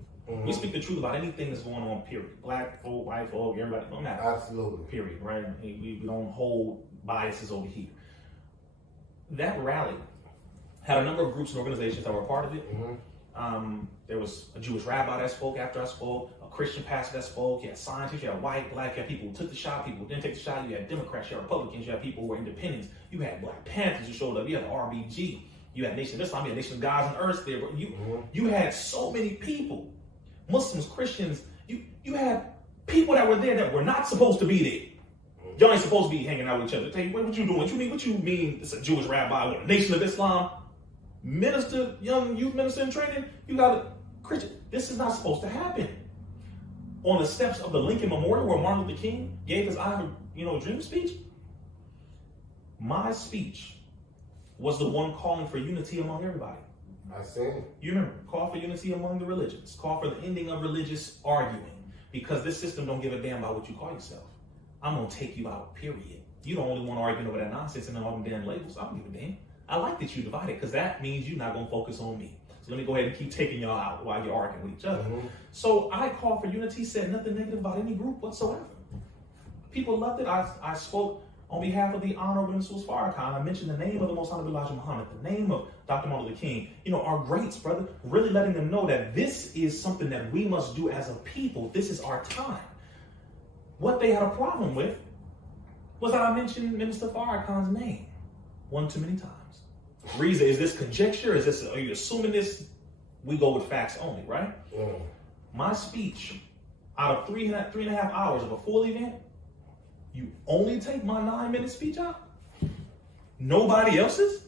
We speak the truth about anything that's going on, period. Black folk, white folk, everybody, don't matter. Absolutely. Period, right? We don't hold biases over here. That rally had a number of groups and organizations that were a part of it. There was a Jewish rabbi that spoke after I spoke, a Christian pastor that spoke, you had scientists, you had white, black, you had people who took the shot, people who didn't take the shot, you had Democrats, you had Republicans, you had people who were independents, you had Black Panthers who showed up, you had the RBG, you had Nation of Islam, you had Nation of Gods and Earth there. You had so many people. Muslims, Christians, you had people that were there that were not supposed to be there. Y'all ain't supposed to be hanging out with each other. Tell you, what you doing? What you mean it's a Jewish rabbi or a Nation of Islam? Minister, young youth minister in training, you got a Christian. This is not supposed to happen. On the steps of the Lincoln Memorial where Martin Luther King gave his I Have a Dream speech, my speech was the one calling for unity among everybody. I see. You remember, call for unity among the religions. Call for the ending of religious arguing. Because this system don't give a damn about what you call yourself. I'm going to take you out, period. You don't only want to argue over that nonsense and all them damn labels. I don't give a damn. I like that you divided because that means you're not going to focus on me. So let me go ahead and keep taking y'all out while you're arguing with each other. So I called for unity, said nothing negative about any group whatsoever. People loved it. I spoke on behalf of the Honorable Minister Farrakhan. I mentioned the name of the Most Honorable Elijah Muhammad, the name of Dr. Martin Luther King, our greats, brother, really letting them know that this is something that we must do as a people. This is our time. What they had a problem with was that I mentioned Minister Farrakhan's name one too many times. Reason, is this conjecture? Are you assuming this? We go with facts only, right? My speech, out of three and a half hours of a full event, you only take my 9-minute speech out? Nobody else's?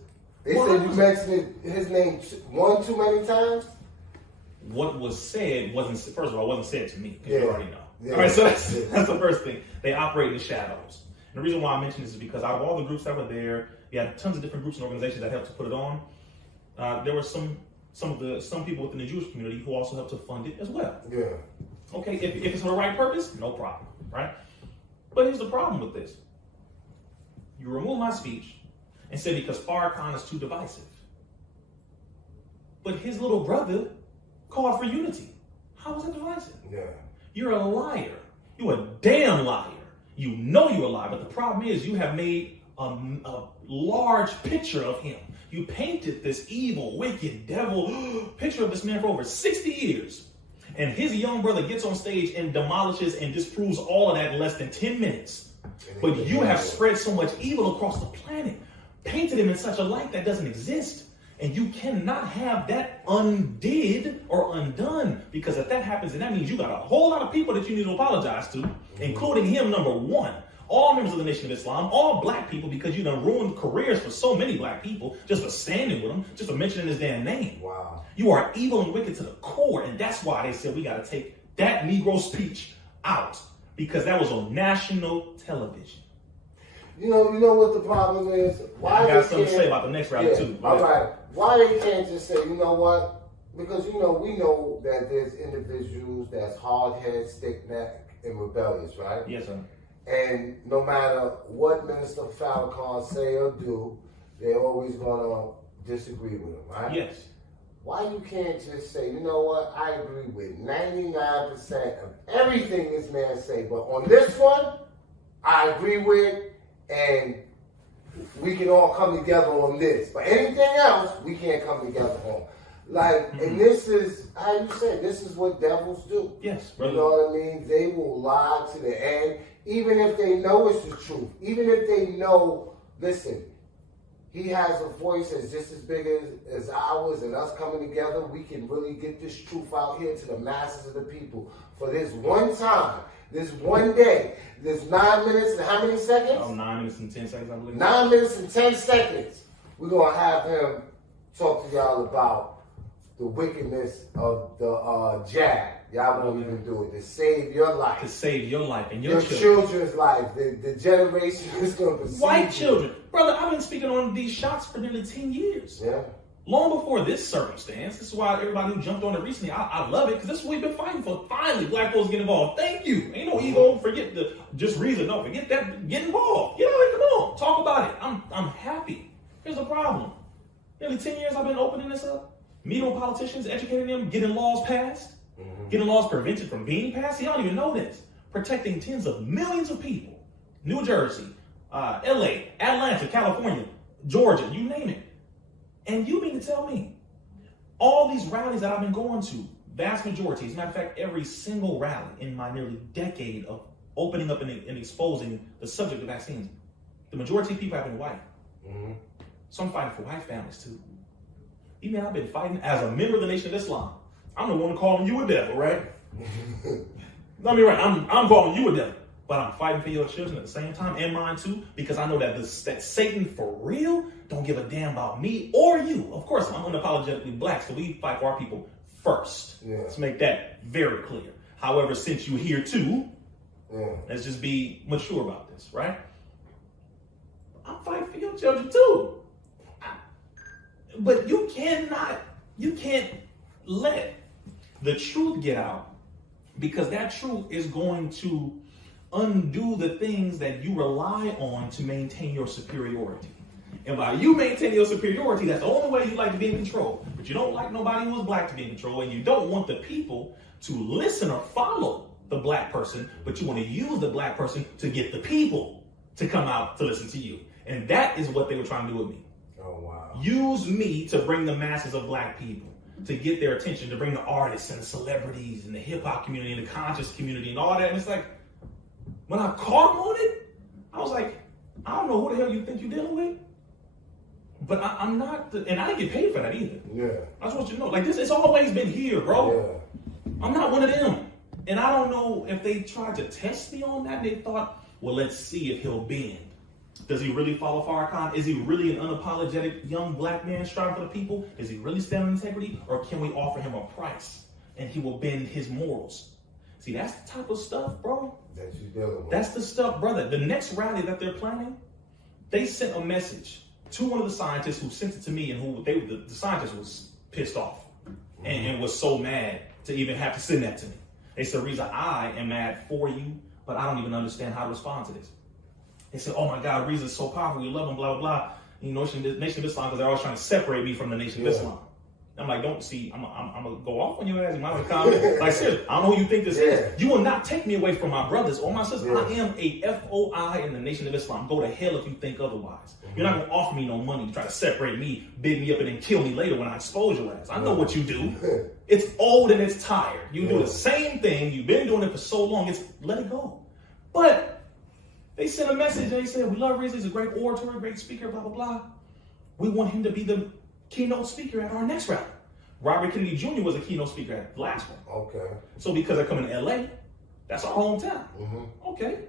They said you mentioned his name one too many times? What was said wasn't said to me, because you already know. Yeah. All right, so that's the first thing. They operate in the shadows. And the reason why I mention this is because out of all the groups that were there, you had tons of different groups and organizations that helped to put it on. There were some people within the Jewish community who also helped to fund it as well. Yeah. Okay, if it's for the right purpose, no problem, right? But here's the problem with this. You remove my speech and say because Farrakhan is too divisive. But his little brother called for unity. How is that divisive? Yeah. You're a liar. You're a damn liar. You know you're a liar, but the problem is you have made a large picture of him. You painted this evil, wicked, devil picture of this man for over 60 years. And his young brother gets on stage and demolishes and disproves all of that in less than 10 minutes. But you have spread so much evil across the planet, painted him in such a light that doesn't exist. And you cannot have that undid or undone, because if that happens, then that means you got a whole lot of people that you need to apologize to, including him, number one. All members of the Nation of Islam, all black people, because you done ruined careers for so many black people just for standing with them, just for mentioning his damn name. Wow. You are evil and wicked to the core, and that's why they said we got to take that Negro speech out, because that was on national television. You know what the problem is? Why I got something to say about the next rally too. All right. Why they can't just say, you know what? Because we know that there's individuals that's hard-headed, stick-necked, and rebellious, right? Yes, sir. And no matter what Minister Farrakhan say or do, they're always gonna disagree with him, right? Yes. Why you can't just say, you know what? I agree with 99% of everything this man say, but on this one, I agree with, and we can all come together on this. But anything else, we can't come together on. Like, and this is, how you say, this is what devils do. Yes, brother. You know what I mean? They will lie to the end, even if they know it's the truth. Even if they know, listen, he has a voice that's just as big as ours, and us coming together, we can really get this truth out here to the masses of the people. For this one time, this one day, this 9 minutes and how many seconds? Oh, 9 minutes and 10 seconds, I believe. 9 minutes and 10 seconds. We're going to have him talk to y'all about the wickedness of the jab. Y'all won't even do it. To save your life. To save your life and your children's life. The generation is going to perceive white children. Brother, I've been speaking on these shots for nearly 10 years. Yeah. Long before this circumstance. This is why everybody who jumped on it recently, I love it, because this is what we've been fighting for. Finally, black folks get involved. Thank you. Ain't no ego. Forget the just reason. No, forget that. Get involved. Get out. Come on. Talk about it. I'm happy. Here's the problem. Nearly 10 years I've been opening this up. Meeting with politicians, educating them, getting laws passed, getting laws prevented from being passed. You don't even know this. Protecting tens of millions of people. New Jersey, LA, Atlanta, California, Georgia, you name it. And you mean to tell me, all these rallies that I've been going to, vast majority, as a matter of fact, every single rally in my nearly decade of opening up and exposing the subject of vaccines, the majority of people have been white. So I'm fighting for white families too. You mean I've been fighting as a member of the Nation of Islam? I'm the one calling you a devil, right? Let me right. I'm calling you a devil, but I'm fighting for your children at the same time, and mine too, because I know that that Satan for real don't give a damn about me or you. Of course, I'm unapologetically black, so we fight for our people first. Yeah. Let's make that very clear. However, since you're here too, let's just be mature about this, right? I'm fighting for your children too. But you can't let the truth get out, because that truth is going to undo the things that you rely on to maintain your superiority. And while you maintain your superiority, that's the only way you like to be in control. But you don't like nobody who is black to be in control, and you don't want the people to listen or follow the black person, but you want to use the black person to get the people to come out to listen to you. And that is what they were trying to do with me. Oh, wow. Use me to bring the masses of black people, to get their attention, to bring the artists and the celebrities and the hip hop community and the conscious community and all that. And it's like, when I caught them on it, I was like, I don't know who the hell you think you're dealing with, but I'm not, and I didn't get paid for that either. Yeah. I just want you to know, like, this, it's always been here, bro. Yeah. I'm not one of them. And I don't know if they tried to test me on that and they thought, well, let's see if he'll bend. Does he really follow Farrakhan? Is he really an unapologetic young black man striving for the people? Does he really stand on integrity? Or can we offer him a price and he will bend his morals? See, that's the type of stuff, bro. That you dealing with. That's the stuff, brother. The next rally that they're planning, they sent a message to one of the scientists who sent it to me, and who the scientist was pissed off and was so mad to even have to send that to me. They said, Reza, I am mad for you, but I don't even understand how to respond to this. They said, oh my God, Reza's so powerful, we love him, blah, blah, blah. You know, Nation of Islam, because they're always trying to separate me from the Nation of Islam. I'm like, don't see, I'm going to go off on your ass. You might have a comment. Like, seriously, I don't know who you think this is. You will not take me away from my brothers or my sisters. I am a FOI in the Nation of Islam. Go to hell if you think otherwise. You're not going to offer me no money to try to separate me, big me up, and then kill me later when I expose your ass. I know what you do. It's old and it's tired. You do the same thing. You've been doing it for so long. Let it go. But they sent a message and they said, we love Reza. He's a great orator, great speaker, blah, blah, blah. We want him to be the keynote speaker at our next rally. Robert Kennedy Jr. was a keynote speaker at the last one. Okay. So because I come in LA, that's our hometown. Okay.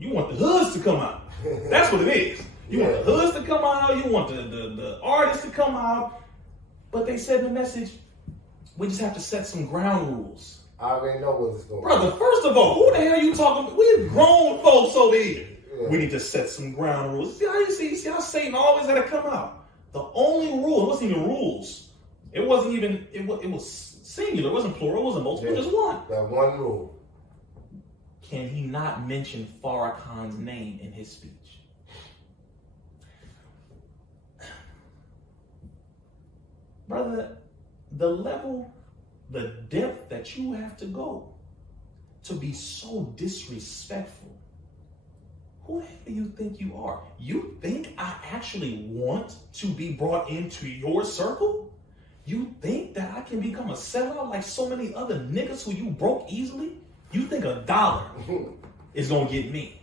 You want the hoods to come out. That's what it is. You want the hoods to come out. You want the artists to come out. But they said in the message, we just have to set some ground rules. I already know what it's going to be. Brother, first of all, who the hell are you talking about? We're grown folks over here. We need to set some ground rules. See how Satan always had to come out. The only rule, it wasn't even rules. It wasn't even, it was singular. It wasn't plural. It wasn't multiple. Just one. That one rule. Can he not mention Farrakhan's name in his speech? Brother, the level, the depth that you have to go to be so disrespectful who the hell do you think you are? You think I actually want to be brought into your circle? You think that I can become a sellout like so many other niggas who you broke easily? You think $1 is gonna get me?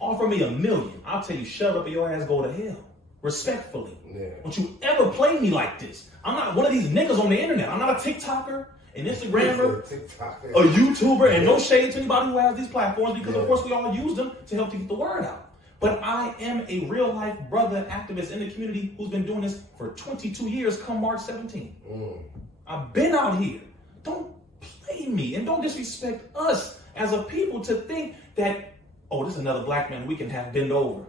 Offer me $1 million. I'll tell you, shut up and your ass go to hell. Respectfully. Yeah. Don't you ever play me like this. I'm not one of these niggas on the internet. I'm not a TikToker, an Instagrammer, a YouTuber, and no shade to anybody who has these platforms because of course we all use them to help to get the word out. But I am a real life brother activist in the community who's been doing this for 22 years come March 17. I've been out here. Don't play me and don't disrespect us as a people to think that, oh, this is another black man we can have bend over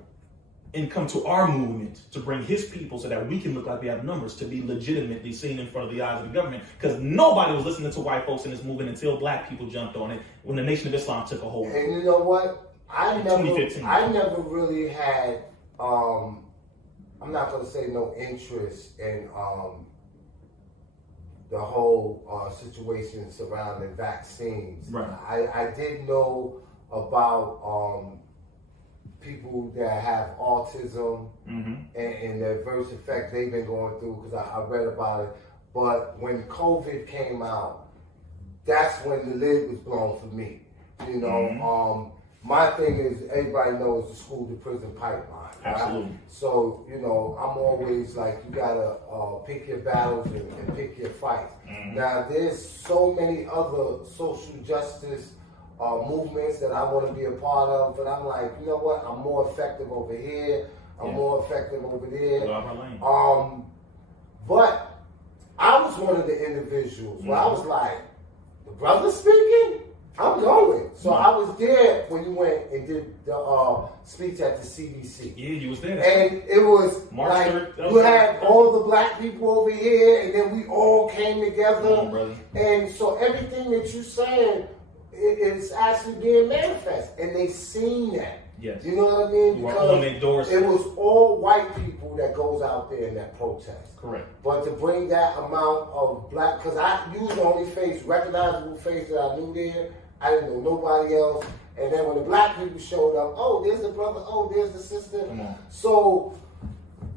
and come to our movement to bring his people so that we can look like we have numbers to be legitimately seen in front of the eyes of the government. Because nobody was listening to white folks in this movement until black people jumped on it when the Nation of Islam took a hold. And you know what? I never really had, I'm not going to say no interest in the whole situation surrounding vaccines. Right. I did know about people that have autism and the adverse effect they've been going through because I read about it. But when COVID came out, that's when the lid was blown for me. You know, my thing is everybody knows the school to prison pipeline. Absolutely. Right? So, you know, I'm always like, you gotta pick your battles and pick your fights. Now, there's so many other social justice movements that I want to be a part of, but I'm like, you know what? I'm more effective over here. I'm more effective over there. But I was one of the individuals where I was like, the brother speaking? I'm going. So I was there when you went and did the speech at the CDC. Yeah, you was there. And it was like, you had all the black people over here, and then we all came together. And so everything that you're saying is actually being manifest. And they seen that. Yes. You know what I mean? Because it was all white people that goes out there in that protest. Correct. But to bring that amount of black, because you was the only face, recognizable face that I knew there. I didn't know nobody else. And then when the black people showed up, oh, there's the brother, oh, there's the sister. Come on. So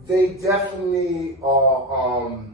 they definitely are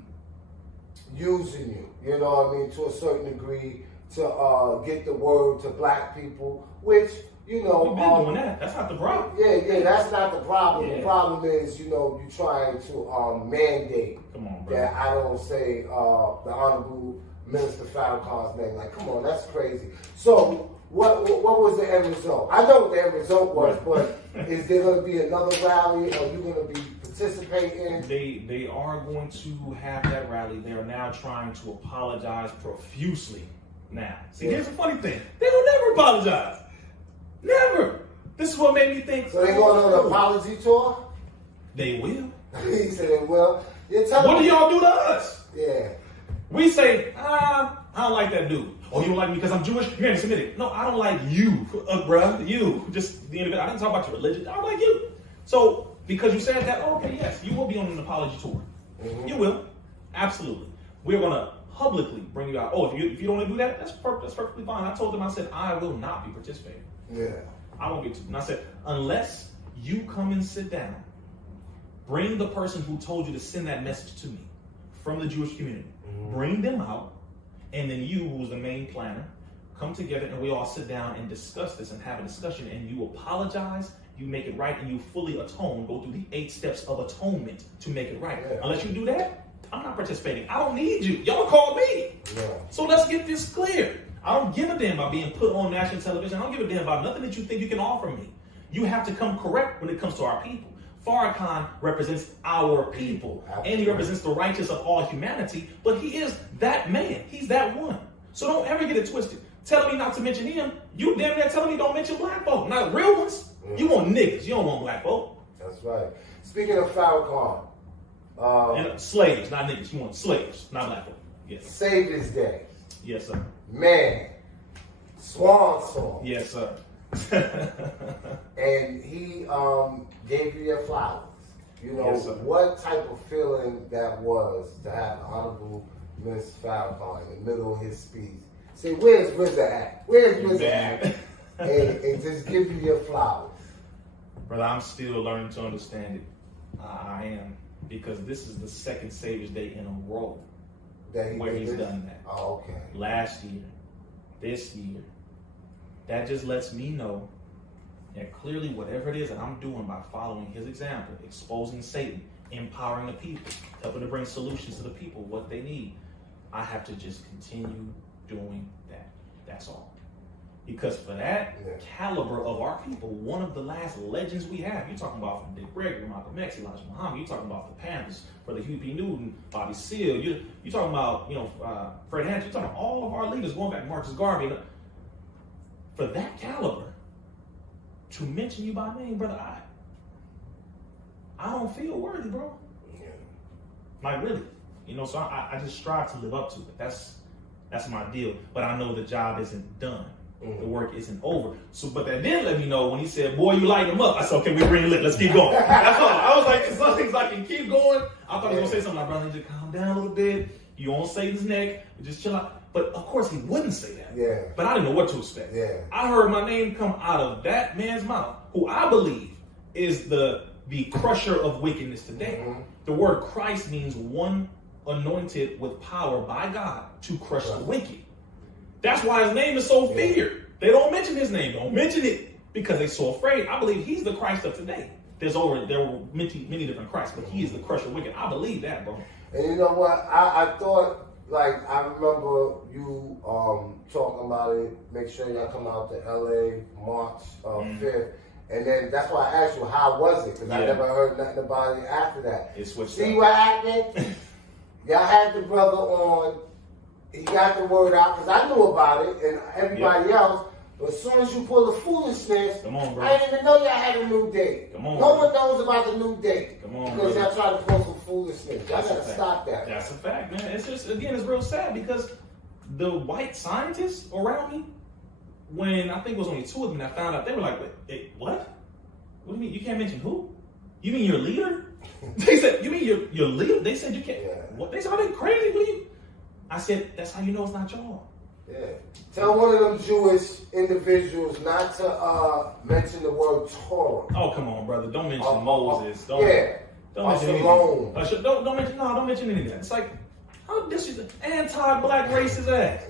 using you, you know what I mean, to a certain degree to get the word to black people, which, you know. We've been doing that. That's not the problem. Yeah, that's not the problem. Yeah. The problem is, you know, you're trying to mandate that I don't say the Honorable Minister Farrakhan's name. Like, come on, that's crazy. So, what was the end result? I know what the end result was, but is there going to be another rally? Are you going to be participating? They are going to have that rally. They are now trying to apologize profusely. Now, see, here's the funny thing. They don't never apologize. Never. This is what made me think. So they're going on an apology tour? They will. He said they will. What do y'all do to us? Yeah. We say, I don't like that dude. Oh, you don't like me because I'm Jewish? You're anti-Semitic. No, I don't like you, bruh. You. Just the individual. I didn't talk about your religion. I don't like you. So, because you said that, okay, yes, you will be on an apology tour. You will. Absolutely. We're going to publicly bring you out. Oh, if you don't want to do that, that's perfectly fine. I told them, I said, I will not be participating. Yeah. I won't be. And I said, unless you come and sit down, bring the person who told you to send that message to me from the Jewish community. Bring them out, and then you, who's the main planner, come together and we all sit down and discuss this and have a discussion, and you apologize, you make it right, and you fully atone, go through the 8 steps of atonement to make it right. Yeah. Unless you do that, I'm not participating. I don't need you. Y'all call me. Yeah. So let's get this clear. I don't give a damn about being put on national television. I don't give a damn about nothing that you think you can offer me. You have to come correct when it comes to our people. Farrakhan represents our people, and he represents the righteous of all humanity, but he is that man. He's that one. So don't ever get it twisted. Telling me not to mention him, you damn near telling me don't mention black folk, not real ones. You want niggas, you don't want black folk. That's right. Speaking of Farrakhan. And slaves, not niggas. You want slaves, not black folk. Yes. Savior's Day. Yes, sir. Man. Swan song. Yes, sir. And he gave you your flowers. You know, yes, what type of feeling that was to have the Honorable Mr. Farrakhan in the middle of his speech say, where's RZA at? Where's RZA at? and just give you your flowers. Brother, I'm still learning to understand it. I am, because this is the second Savior's Day in a row where he's done that. Oh, okay. Last year, this year. That just lets me know that clearly whatever it is that I'm doing by following his example, exposing Satan, empowering the people, helping to bring solutions to the people, what they need, I have to just continue doing that. That's all. Because for that caliber of our people, one of the last legends we have, you're talking about from Dick Gregory, Malcolm X, Elijah Muhammad, you're talking about the Panthers, Brother Huey P. Newton, Bobby Seale, you're talking about, Fred Hampton, you're talking about all of our leaders going back, Marcus Garvey. For that caliber, to mention you by name, brother, I don't feel worthy, bro. Yeah. Like, really. So I just strive to live up to it. That's my deal. But I know the job isn't done. The work isn't over. So, but that did let me know when he said, boy, you light him up. I said, okay, we bring it lit. Let's keep going. That's all. I was like, some things I can keep going. I thought he was going to say something like, brother, just calm down a little bit. You on Satan's neck. Just chill out. But of course he wouldn't say that. Yeah. But I didn't know what to expect. Yeah. I heard my name come out of that man's mouth, who I believe is the crusher of wickedness today. Mm-hmm. The word Christ means one anointed with power by God to crush the wicked. That's why his name is so feared. They don't mention his name. Don't mention it because they're so afraid. I believe he's the Christ of today. There were many different Christs, but he is the crusher of wicked. I believe that, bro. And you know what? I thought, like, I remember you talking about it. Make sure y'all come out to LA March 5th. And then that's why I asked you, how was it? Because I never heard nothing about it after that. It switched See up. what happened? Y'all had the brother on. He got the word out because I knew about it and everybody else. But as soon as you pull the foolishness, Come on, bro. I didn't even know y'all had a new date. Come on, no one knows about the new date. Come on, because brother. y'all try to pull some foolishness. Y'all gotta stop that. That's a fact, man. It's just, again, it's real sad because the white scientists around me, when I think it was only two of them that found out, they were like, wait, what? What do you mean? You can't mention who? You mean your leader? They said, you mean your leader? They said you can't. Yeah. What? They said, are they crazy? What do you? I said, that's how you know it's not y'all. Yeah. Tell one of them Jewish individuals not to mention the word Torah. Oh, come on, brother. Don't mention Moses. Don't mention anything. Don't mention anything. It's like, how this is anti-black racist ass.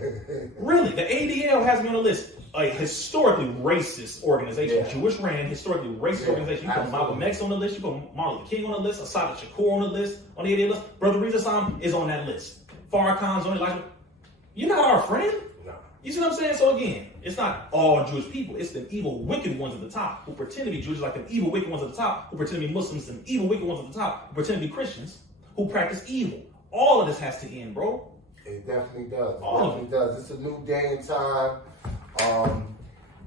Really, the ADL has me on the list. A historically racist organization, Jewish ran, historically racist organization. You put Malcolm X on the list, you put Martin Luther King on the list, Asada Shakur on the list, on the ADL list. Brother Reza Sam is on that list. Farrakhan's on it. Like, you're not our friend. No. You see what I'm saying? So again, it's not all Jewish people. It's the evil, wicked ones at the top who pretend to be Jews, like the evil, wicked ones at the top who pretend to be Muslims, and evil, wicked ones at the top who pretend to be Christians who practice evil. All of this has to end, bro. It definitely does. All does. It's a new day and time.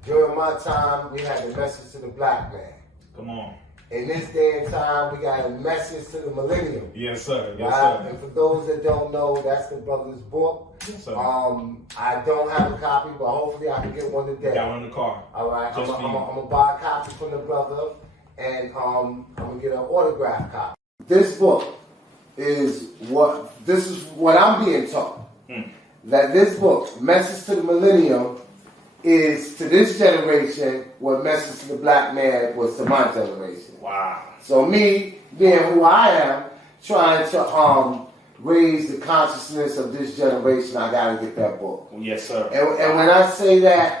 During my time, we had the message to the black man. Come on. In this day and time, we got a message to the millennium. Yes, sir. Yes, sir. And for those that don't know, that's the brother's book. Yes, sir. I don't have a copy, but hopefully I can get one today. Got one in the car. All right. I'm Just for you. gonna buy a copy from the brother, and I'm gonna get an autograph copy. This book is what I'm being taught. That this book, Message to the Millennium, is to this generation what Message to the Black Man was to my generation. Wow. So me, being who I am, trying to raise the consciousness of this generation, I gotta get that book. Yes, sir. And when I say that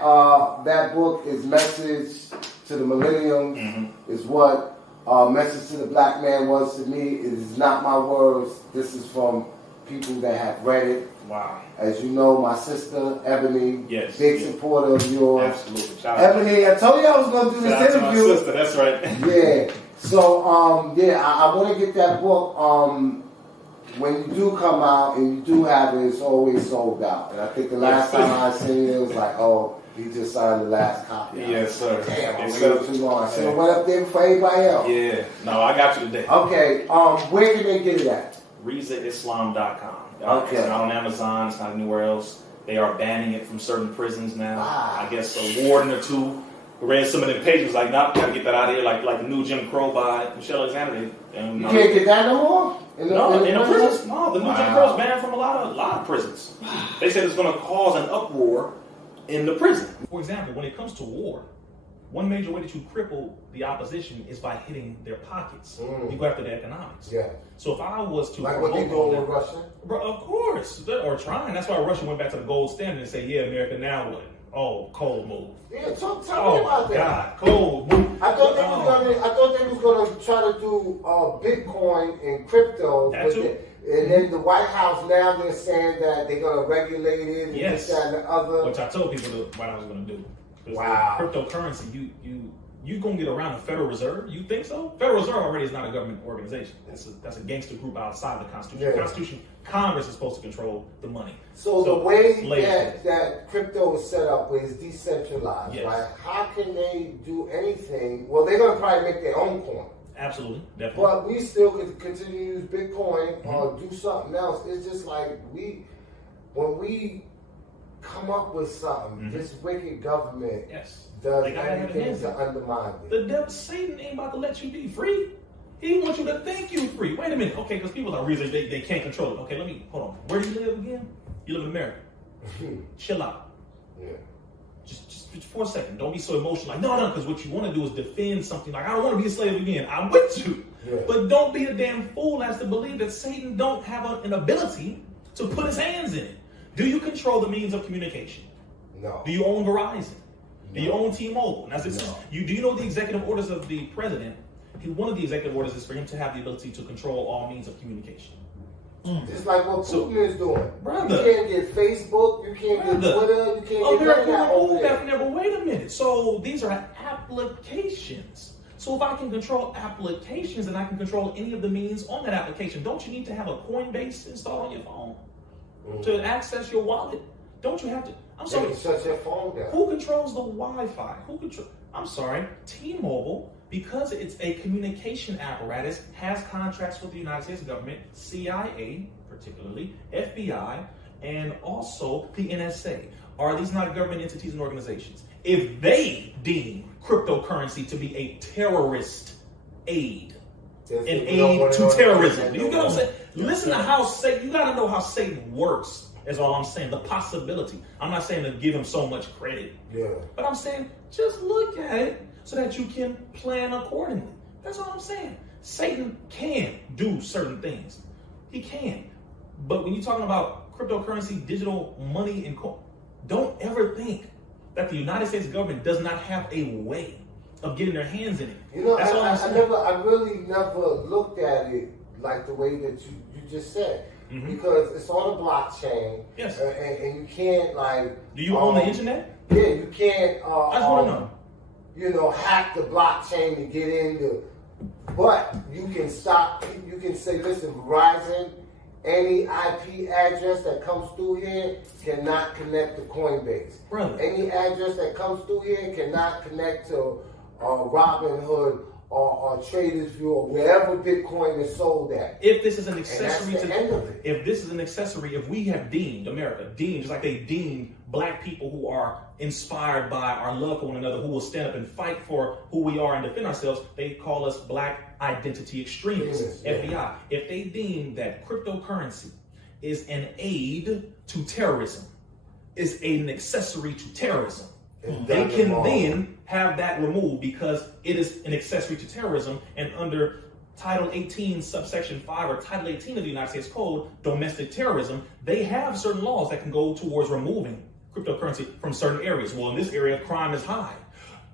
that book is Message to the Millennium, is what Message to the Black Man was to me. It is not my words. This is from people that have read it. Wow. As you know, my sister, Ebony, big supporter of yours. Absolutely. Shout Ebony, I told you I was going to do this out interview. to my sister, that's right. Yeah. So, I want to get that book. When you do come out and you do have it, it's always sold out. And I think the last time I seen it, it was like, oh, he just signed the last copy. Yes, sir. Damn, I Yes, waited too long. I should have went up there for everybody else. Yeah. No, I got you today. Okay. Where can they get it at? RezaIslam.com. Okay. It's not on Amazon. It's not anywhere else. They are banning it from certain prisons now. Wow. I guess a warden or two read some of the pages like, nah, gotta get that out of here. Like the new Jim Crow by Michelle Alexander. You can't get that no more? In the prisons? No, the new Jim Crow's banned from a lot of prisons. They said it's going to cause an uproar in the prison. For example, when it comes to war, one major way that you cripple the opposition is by hitting their pockets. You go after the economics. Yeah. So if I was to like what they doing with Russia, of course, or trying. That's why Russia went back to the gold standard and said, "Yeah, America, now what? Oh, cold move." Yeah, tell me about that. God, cold move. I thought they was gonna try to do Bitcoin and crypto, That too. And then the White House now they're saying that they're gonna regulate it and this, that, and the other. Which I told people what I was gonna do. Wow. Cryptocurrency, you gonna get around the Federal Reserve? You think so? Federal Reserve already is not a government organization. That's a gangster group outside the Constitution. Yeah. The Constitution, Congress is supposed to control the money. So the way that crypto is set up is decentralized, yes. right? How can they do anything? Well, they're gonna probably make their own coin. Absolutely, definitely. But we still could continue to use Bitcoin or do something else. It's just like when we come up with something, this wicked government does anything to undermine it. The devil, Satan ain't about to let you be free. He wants you to think you free. Wait a minute, okay, because people are reason they can't control it. Okay, hold on. Where do you live again? You live in America. Chill out. Yeah. Just for a second. Don't be so emotional. Like, no, because what you want to do is defend something. Like, I don't want to be a slave again. I'm with you. Yeah. But don't be a damn fool as to believe that Satan don't have an ability to put his hands in it. Do you control the means of communication? No. Do you own Verizon? No. Do you own T-Mobile? Now, No. do you know the executive orders of the president? One of the executive orders is for him to have the ability to control all means of communication. It's like what Putin is doing. Brother. You can't get Facebook, you can't get Twitter, you can't get that over there. But wait a minute. So these are applications. So if I can control applications and I can control any of the means on that application, don't you need to have a Coinbase installed on your phone to access your wallet? Don't you have to? I'm sorry. Shut your phone down. Who controls the Wi-Fi? I'm sorry. T-Mobile, because it's a communication apparatus, has contracts with the United States government, CIA particularly, FBI, and also the NSA. Are these not government entities and organizations? If they deem cryptocurrency to be a terrorist aid, an aid to terrorism, you know what I'm saying? Listen to how Satan, you got to know how Satan works. Is all I'm saying. The possibility. I'm not saying to give him so much credit. Yeah. But I'm saying just look at it so that you can plan accordingly. That's all I'm saying. Satan can do certain things. He can. But when you're talking about cryptocurrency, digital money, and don't ever think that the United States government does not have a way of getting their hands in it. You know, that's all I'm saying. I really never looked at it like the way that you just said. Because it's on a blockchain. Yes. And you can't Do you own the internet? Yeah, you can't I just want to know. Hack the blockchain to get in but you can say, listen, Verizon, any IP address that comes through here cannot connect to Coinbase. Brother. Any address that comes through here cannot connect to Robinhood or Traders View or wherever Bitcoin is sold at. If this is an accessory if we have deemed America, just like they deemed black people who are inspired by our love for one another, who will stand up and fight for who we are and defend ourselves, they call us black identity extremists, FBI. If they deem that cryptocurrency is an aid to terrorism, is an accessory to terrorism, they can then have that removed because it is an accessory to terrorism, and under Title 18, subsection 5, or Title 18 of the United States Code, domestic terrorism, they have certain laws that can go towards removing cryptocurrency from certain areas. Well, in this area, crime is high.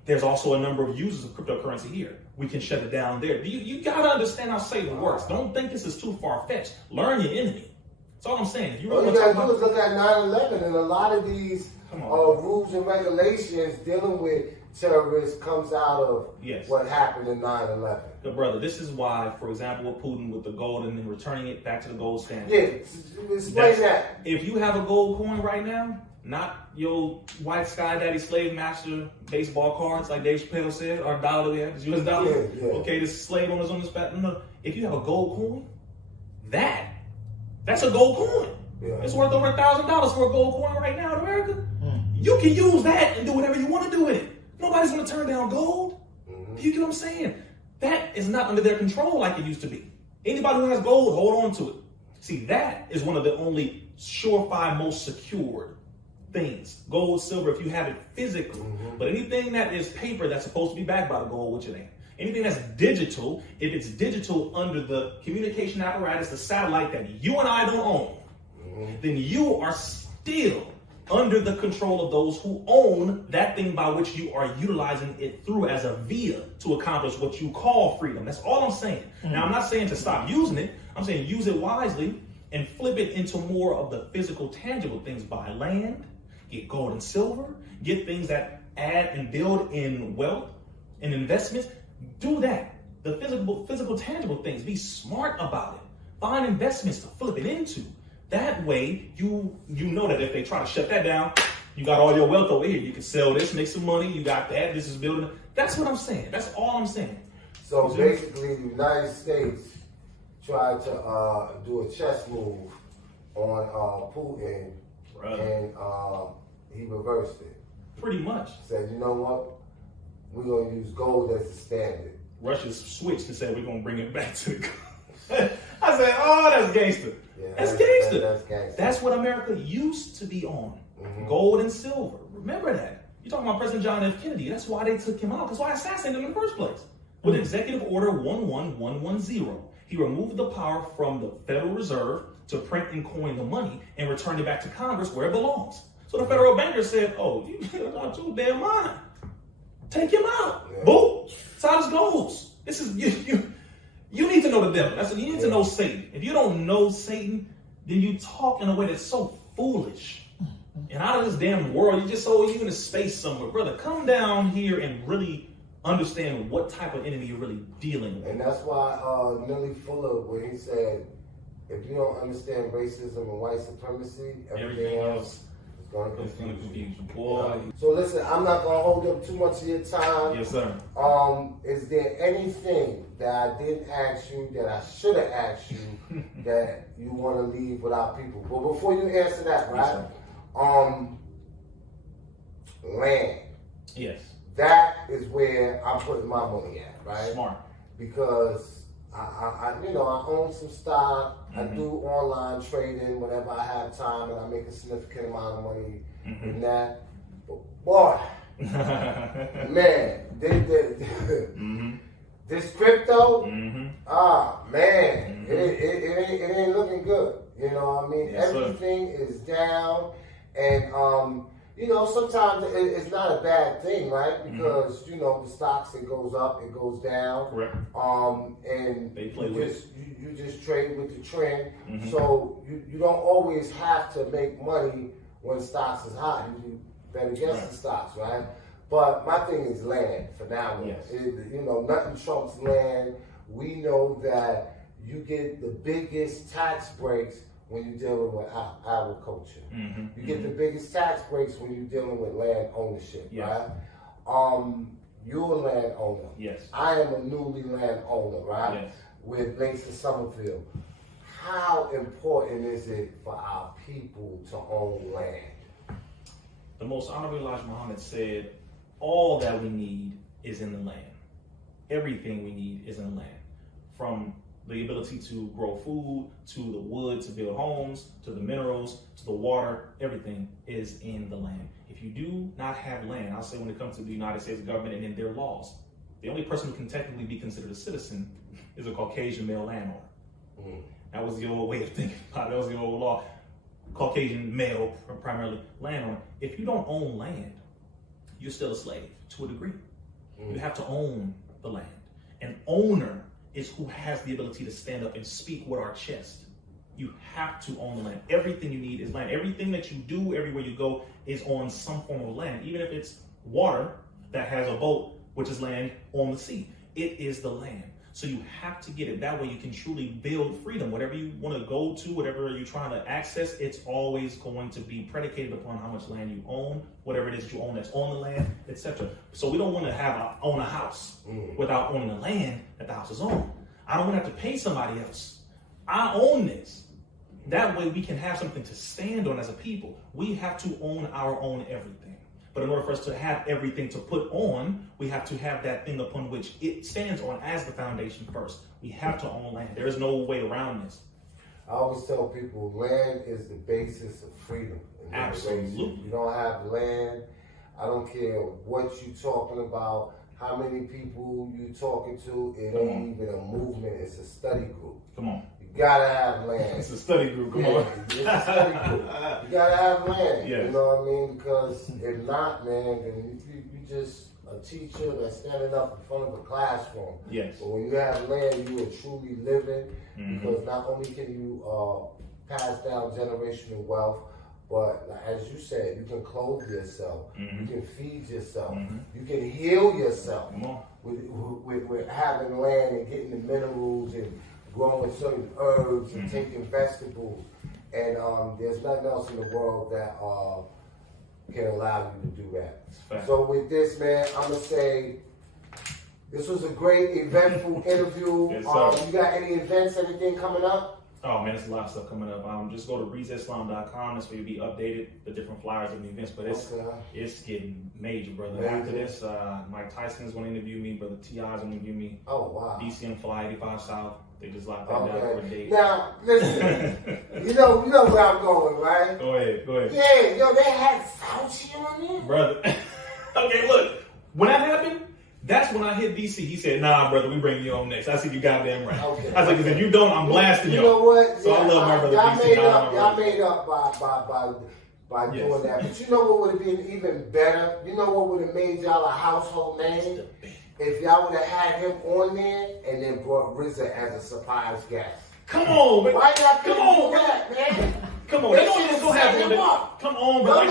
There's also a number of users of cryptocurrency here. We can shut it down there. You got to understand how Satan works. Don't think this is too far-fetched. Learn your enemy. That's all I'm saying. If you really all you got to do is look at 9/11, and a lot of these rules and regulations dealing with terrorists comes out of what happened in 9/11. But brother, this is why, for example, with Putin with the gold and then returning it back to the gold standard. Yeah, explain that. If you have a gold coin right now, not your white sky daddy slave master baseball cards like Dave Chappelle said, or dollar we have, US dollar. Yeah. Okay, this slave owners on this back. No, if you have a gold coin, that's a gold coin. Yeah. It's worth over $1,000 for a gold coin right now in America. You can use that and do whatever you want to do with it. Nobody's going to turn down gold. You get what I'm saying? That is not under their control like it used to be. Anybody who has gold, hold on to it. See, that is one of the only surefire, most secured things. Gold, silver, if you have it physically. But anything that is paper that's supposed to be backed by the gold, which it ain't. Anything that's digital, if it's digital under the communication apparatus, the satellite that you and I don't own, then you are still under the control of those who own that thing by which you are utilizing it through as a via to accomplish what you call freedom. That's all I'm saying. Now, I'm not saying to stop using it. I'm saying use it wisely and flip it into more of the physical, tangible things. Buy land, get gold and silver, get things that add and build in wealth and investments. Do that. The physical, tangible things. Be smart about it. Find investments to flip it into. That way, you know that if they try to shut that down, you got all your wealth over here. You can sell this, make some money. You got that. This is building. That's what I'm saying. That's all I'm saying. So basically, the United States tried to do a chess move on Putin, and he reversed it. Pretty much. Said, you know what? We're going to use gold as the standard. Russia's switched and said, we're going to bring it back to the I said, oh, that's gangster. Yeah, that's gangster. That's gangster. That's what America used to be on. Gold and silver. Remember that. You're talking about President John F. Kennedy. That's why they took him out. That's why I assassinated him in the first place. With Executive Order 11110, he removed the power from the Federal Reserve to print and coin the money and returned it back to Congress where it belongs. So the federal bankers said, oh, you're out your damn mind. Take him out. Yeah. Boom. That's how this goes. This is you need to know the devil. That's what you need to know Satan. If you don't know Satan, then you talk in a way that's so foolish. And out of this damn world, you in a space somewhere. Brother, come down here and really understand what type of enemy you're really dealing with. And that's why Nelly Fuller, when he said, if you don't understand racism and white supremacy, everything else is going to confuse you. Boy. So listen, I'm not going to hold up too much of your time. Yes, sir. Is there anything that I didn't ask you that I should have asked you that you want to leave with our people? But before you answer that, right? Yes, land. Yes. That is where I'm putting my money at, right? Smart. Because I own some stock. I do online trading whenever I have time, and I make a significant amount of money in that. But boy, man, this crypto, man, it ain't looking good. You know what I mean? Yes, everything is down, and sometimes it's not a bad thing, right? Because the stocks, it goes up, it goes down. Correct. And they play you just trade with the trend. So you don't always have to make money when stocks is high. You bet against the stocks, right? But my thing is land for now. Yes. Nothing trumps land. We know that you get the biggest tax breaks when you're dealing with agriculture. You get the biggest tax breaks when you're dealing with land ownership, right? You're a land owner. Yes. I am a newly land owner, right? Yes. With links to Summerfield. How important is it for our people to own land? The most honorable Elijah Muhammad said, all that we need is in the land. Everything we need is in the land. From the ability to grow food, to the wood, to build homes, to the minerals, to the water, everything is in the land. If you do not have land, I'll say when it comes to the United States government and in their laws, the only person who can technically be considered a citizen is a Caucasian male landowner. That was the old way of thinking about it. That was the old law. Caucasian male, primarily landowner. If you don't own land, you're still a slave to a degree. You have to own the land. An owner is who has the ability to stand up and speak with our chest. You have to own the land. Everything you need is land. Everything that you do, everywhere you go, is on some form of land. Even if it's water that has a boat, which is land on the sea. It is the land. So you have to get it. That way you can truly build freedom. Whatever you want to go to, whatever you're trying to access, it's always going to be predicated upon how much land you own, whatever it is you own that's on the land, etc. So we don't want to own a house without owning the land that the house is on. I don't want to have to pay somebody else. I own this. That way we can have something to stand on as a people. We have to own our own everything. But in order for us to have everything to put on, we have to have that thing upon which it stands on as the foundation first. We have to own land. There is no way around this. I always tell people land is the basis of freedom. Absolutely. You don't have land, I don't care what you're talking about, how many people you talking to, it ain't even a movement, it's a study group. Come on. You gotta have land. It's a study group, come on. It's a study group. You gotta have land, yes. you know what I mean? Because if not, man, then you just a teacher that's standing up in front of a classroom. Yes. But when you have land, you are truly living, because not only can you pass down generational wealth, but as you said, you can clothe yourself, you can feed yourself, you can heal yourself with having land and getting the minerals and growing certain herbs and taking vegetables. And there's nothing else in the world that can allow you to do that. So with this, man, I'm going to say this was a great, eventful interview. Yes, you got any events, anything coming up? Oh man, there's a lot of stuff coming up. Just go to readsislam.com. That's where you'll be updated, the different flyers of the events. But it's getting major, brother. Major. After this, Mike Tyson is going to interview me. Brother T.I. is going to interview me. Oh, wow. DCM Fly 85 South. They just locked that down for a date. Now, listen. you know where I'm going, right? Go ahead. Yeah, yo, they had Fauci on there? Brother. Okay, look. When that happened, that's when I hit DC. He said, nah, brother, we bring you on next. I said, you goddamn right. Okay. I said, because if you don't, I'm blasting you. You know what? So I love my brother y'all DC. Y'all made up by doing that. But you know what would have been even better? You know what would have made y'all a household name? If y'all would have had him on there and then brought RZA as a surprise guest. Come on, man. Why y'all couldn't do that, man? Come on, they don't go have him up. Come on, bro.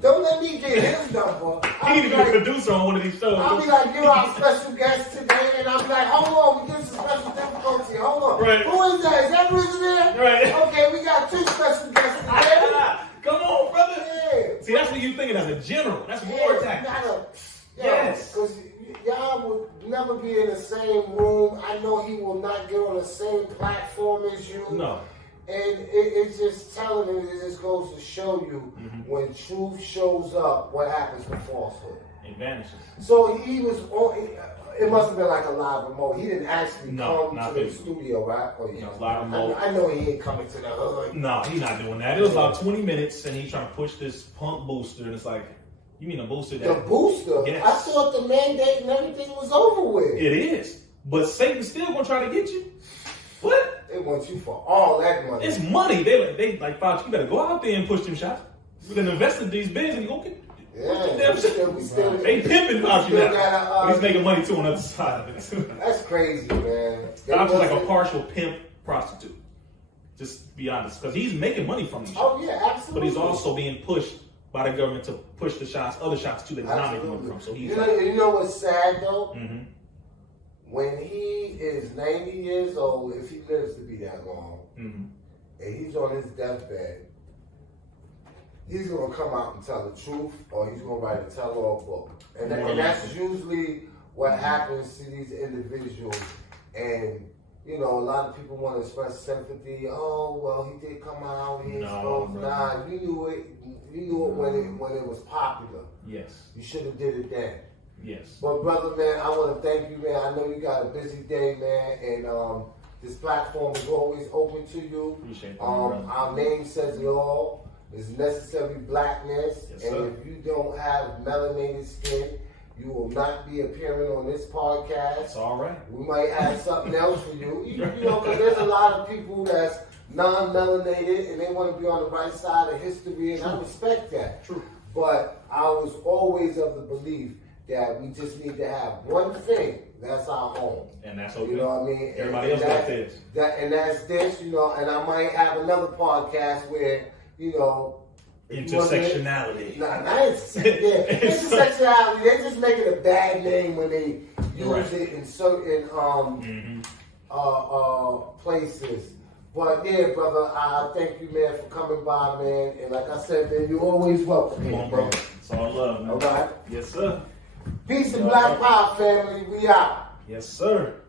Don't let me get his number. He need to be a producer on one of these shows. I'll be like, you're our special guest today, and I'll be like, hold on, we get some special difficulty. Hold on. Right. Who is that? Is that RZA there? Right. Okay, we got 2 special guests today. Come on, brother. Yeah. See, that's what you thinking as a general. That's war tactics. Yes. Because y'all would never be in the same room. I know he will not get on the same platform as you. No. And it's just telling you, it just goes to show you when truth shows up, what happens to falsehood. It vanishes. So he was on, it must have been like a live remote. He didn't actually come to the studio, right? Oh, yeah. Live remote. I know he ain't coming to the hood. No, he's not doing that. It was about 20 minutes, and he's trying to push this pump booster, and it's like, you mean a booster? The booster? Yes. I thought the mandate and everything was over with. It is. But Satan's still going to try to get you. What? They want you for all that money. It's money. They like, Fauci, you better go out there and push them shots. You can invest in these bids and you go get we still they pimping Fauci now. But he's making money too on the other side of it. That's crazy, man. Fauci's like a partial pimp prostitute. Just be honest. Because he's making money from these shots. Oh, yeah, absolutely. But he's also being pushed by the government to push the shots, other shots too that he's not making money from. So he's you know what's sad though? When he is 90 years old, if he lives to be that long, and he's on his deathbed, he's going to come out and tell the truth, or he's going to write a tell-all book. And that's usually what happens to these individuals. And, you know, a lot of people want to express sympathy. Oh, well, he did come out. Nah, you knew it. You knew it when it was popular. Yes. You should have did it then. Yes. But brother, man, I want to thank you, man. I know you got a busy day, man, and this platform is always open to you. Appreciate that. Our name says it all. It's necessary blackness, and if you don't have melanated skin, you will not be appearing on this podcast. It's all right. We might have something else for you. You know, because there's a lot of people that's non-melanated, and they want to be on the right side of history, and I respect that. True. But I was always of the belief that we just need to have one thing that's our own. And that's okay. You know what I mean? Everybody else got this. And that's this, you know, and I might have another podcast where, you know, intersectionality. Not intersectionality. They just make it a bad name when they use it in certain places. But yeah, brother, I thank you, man, for coming by, man. And like I said, man, you're always welcome. Come on, bro. It's all love, man. All right. Yes, sir. Peace and Black Power, family. We out. Yes, sir.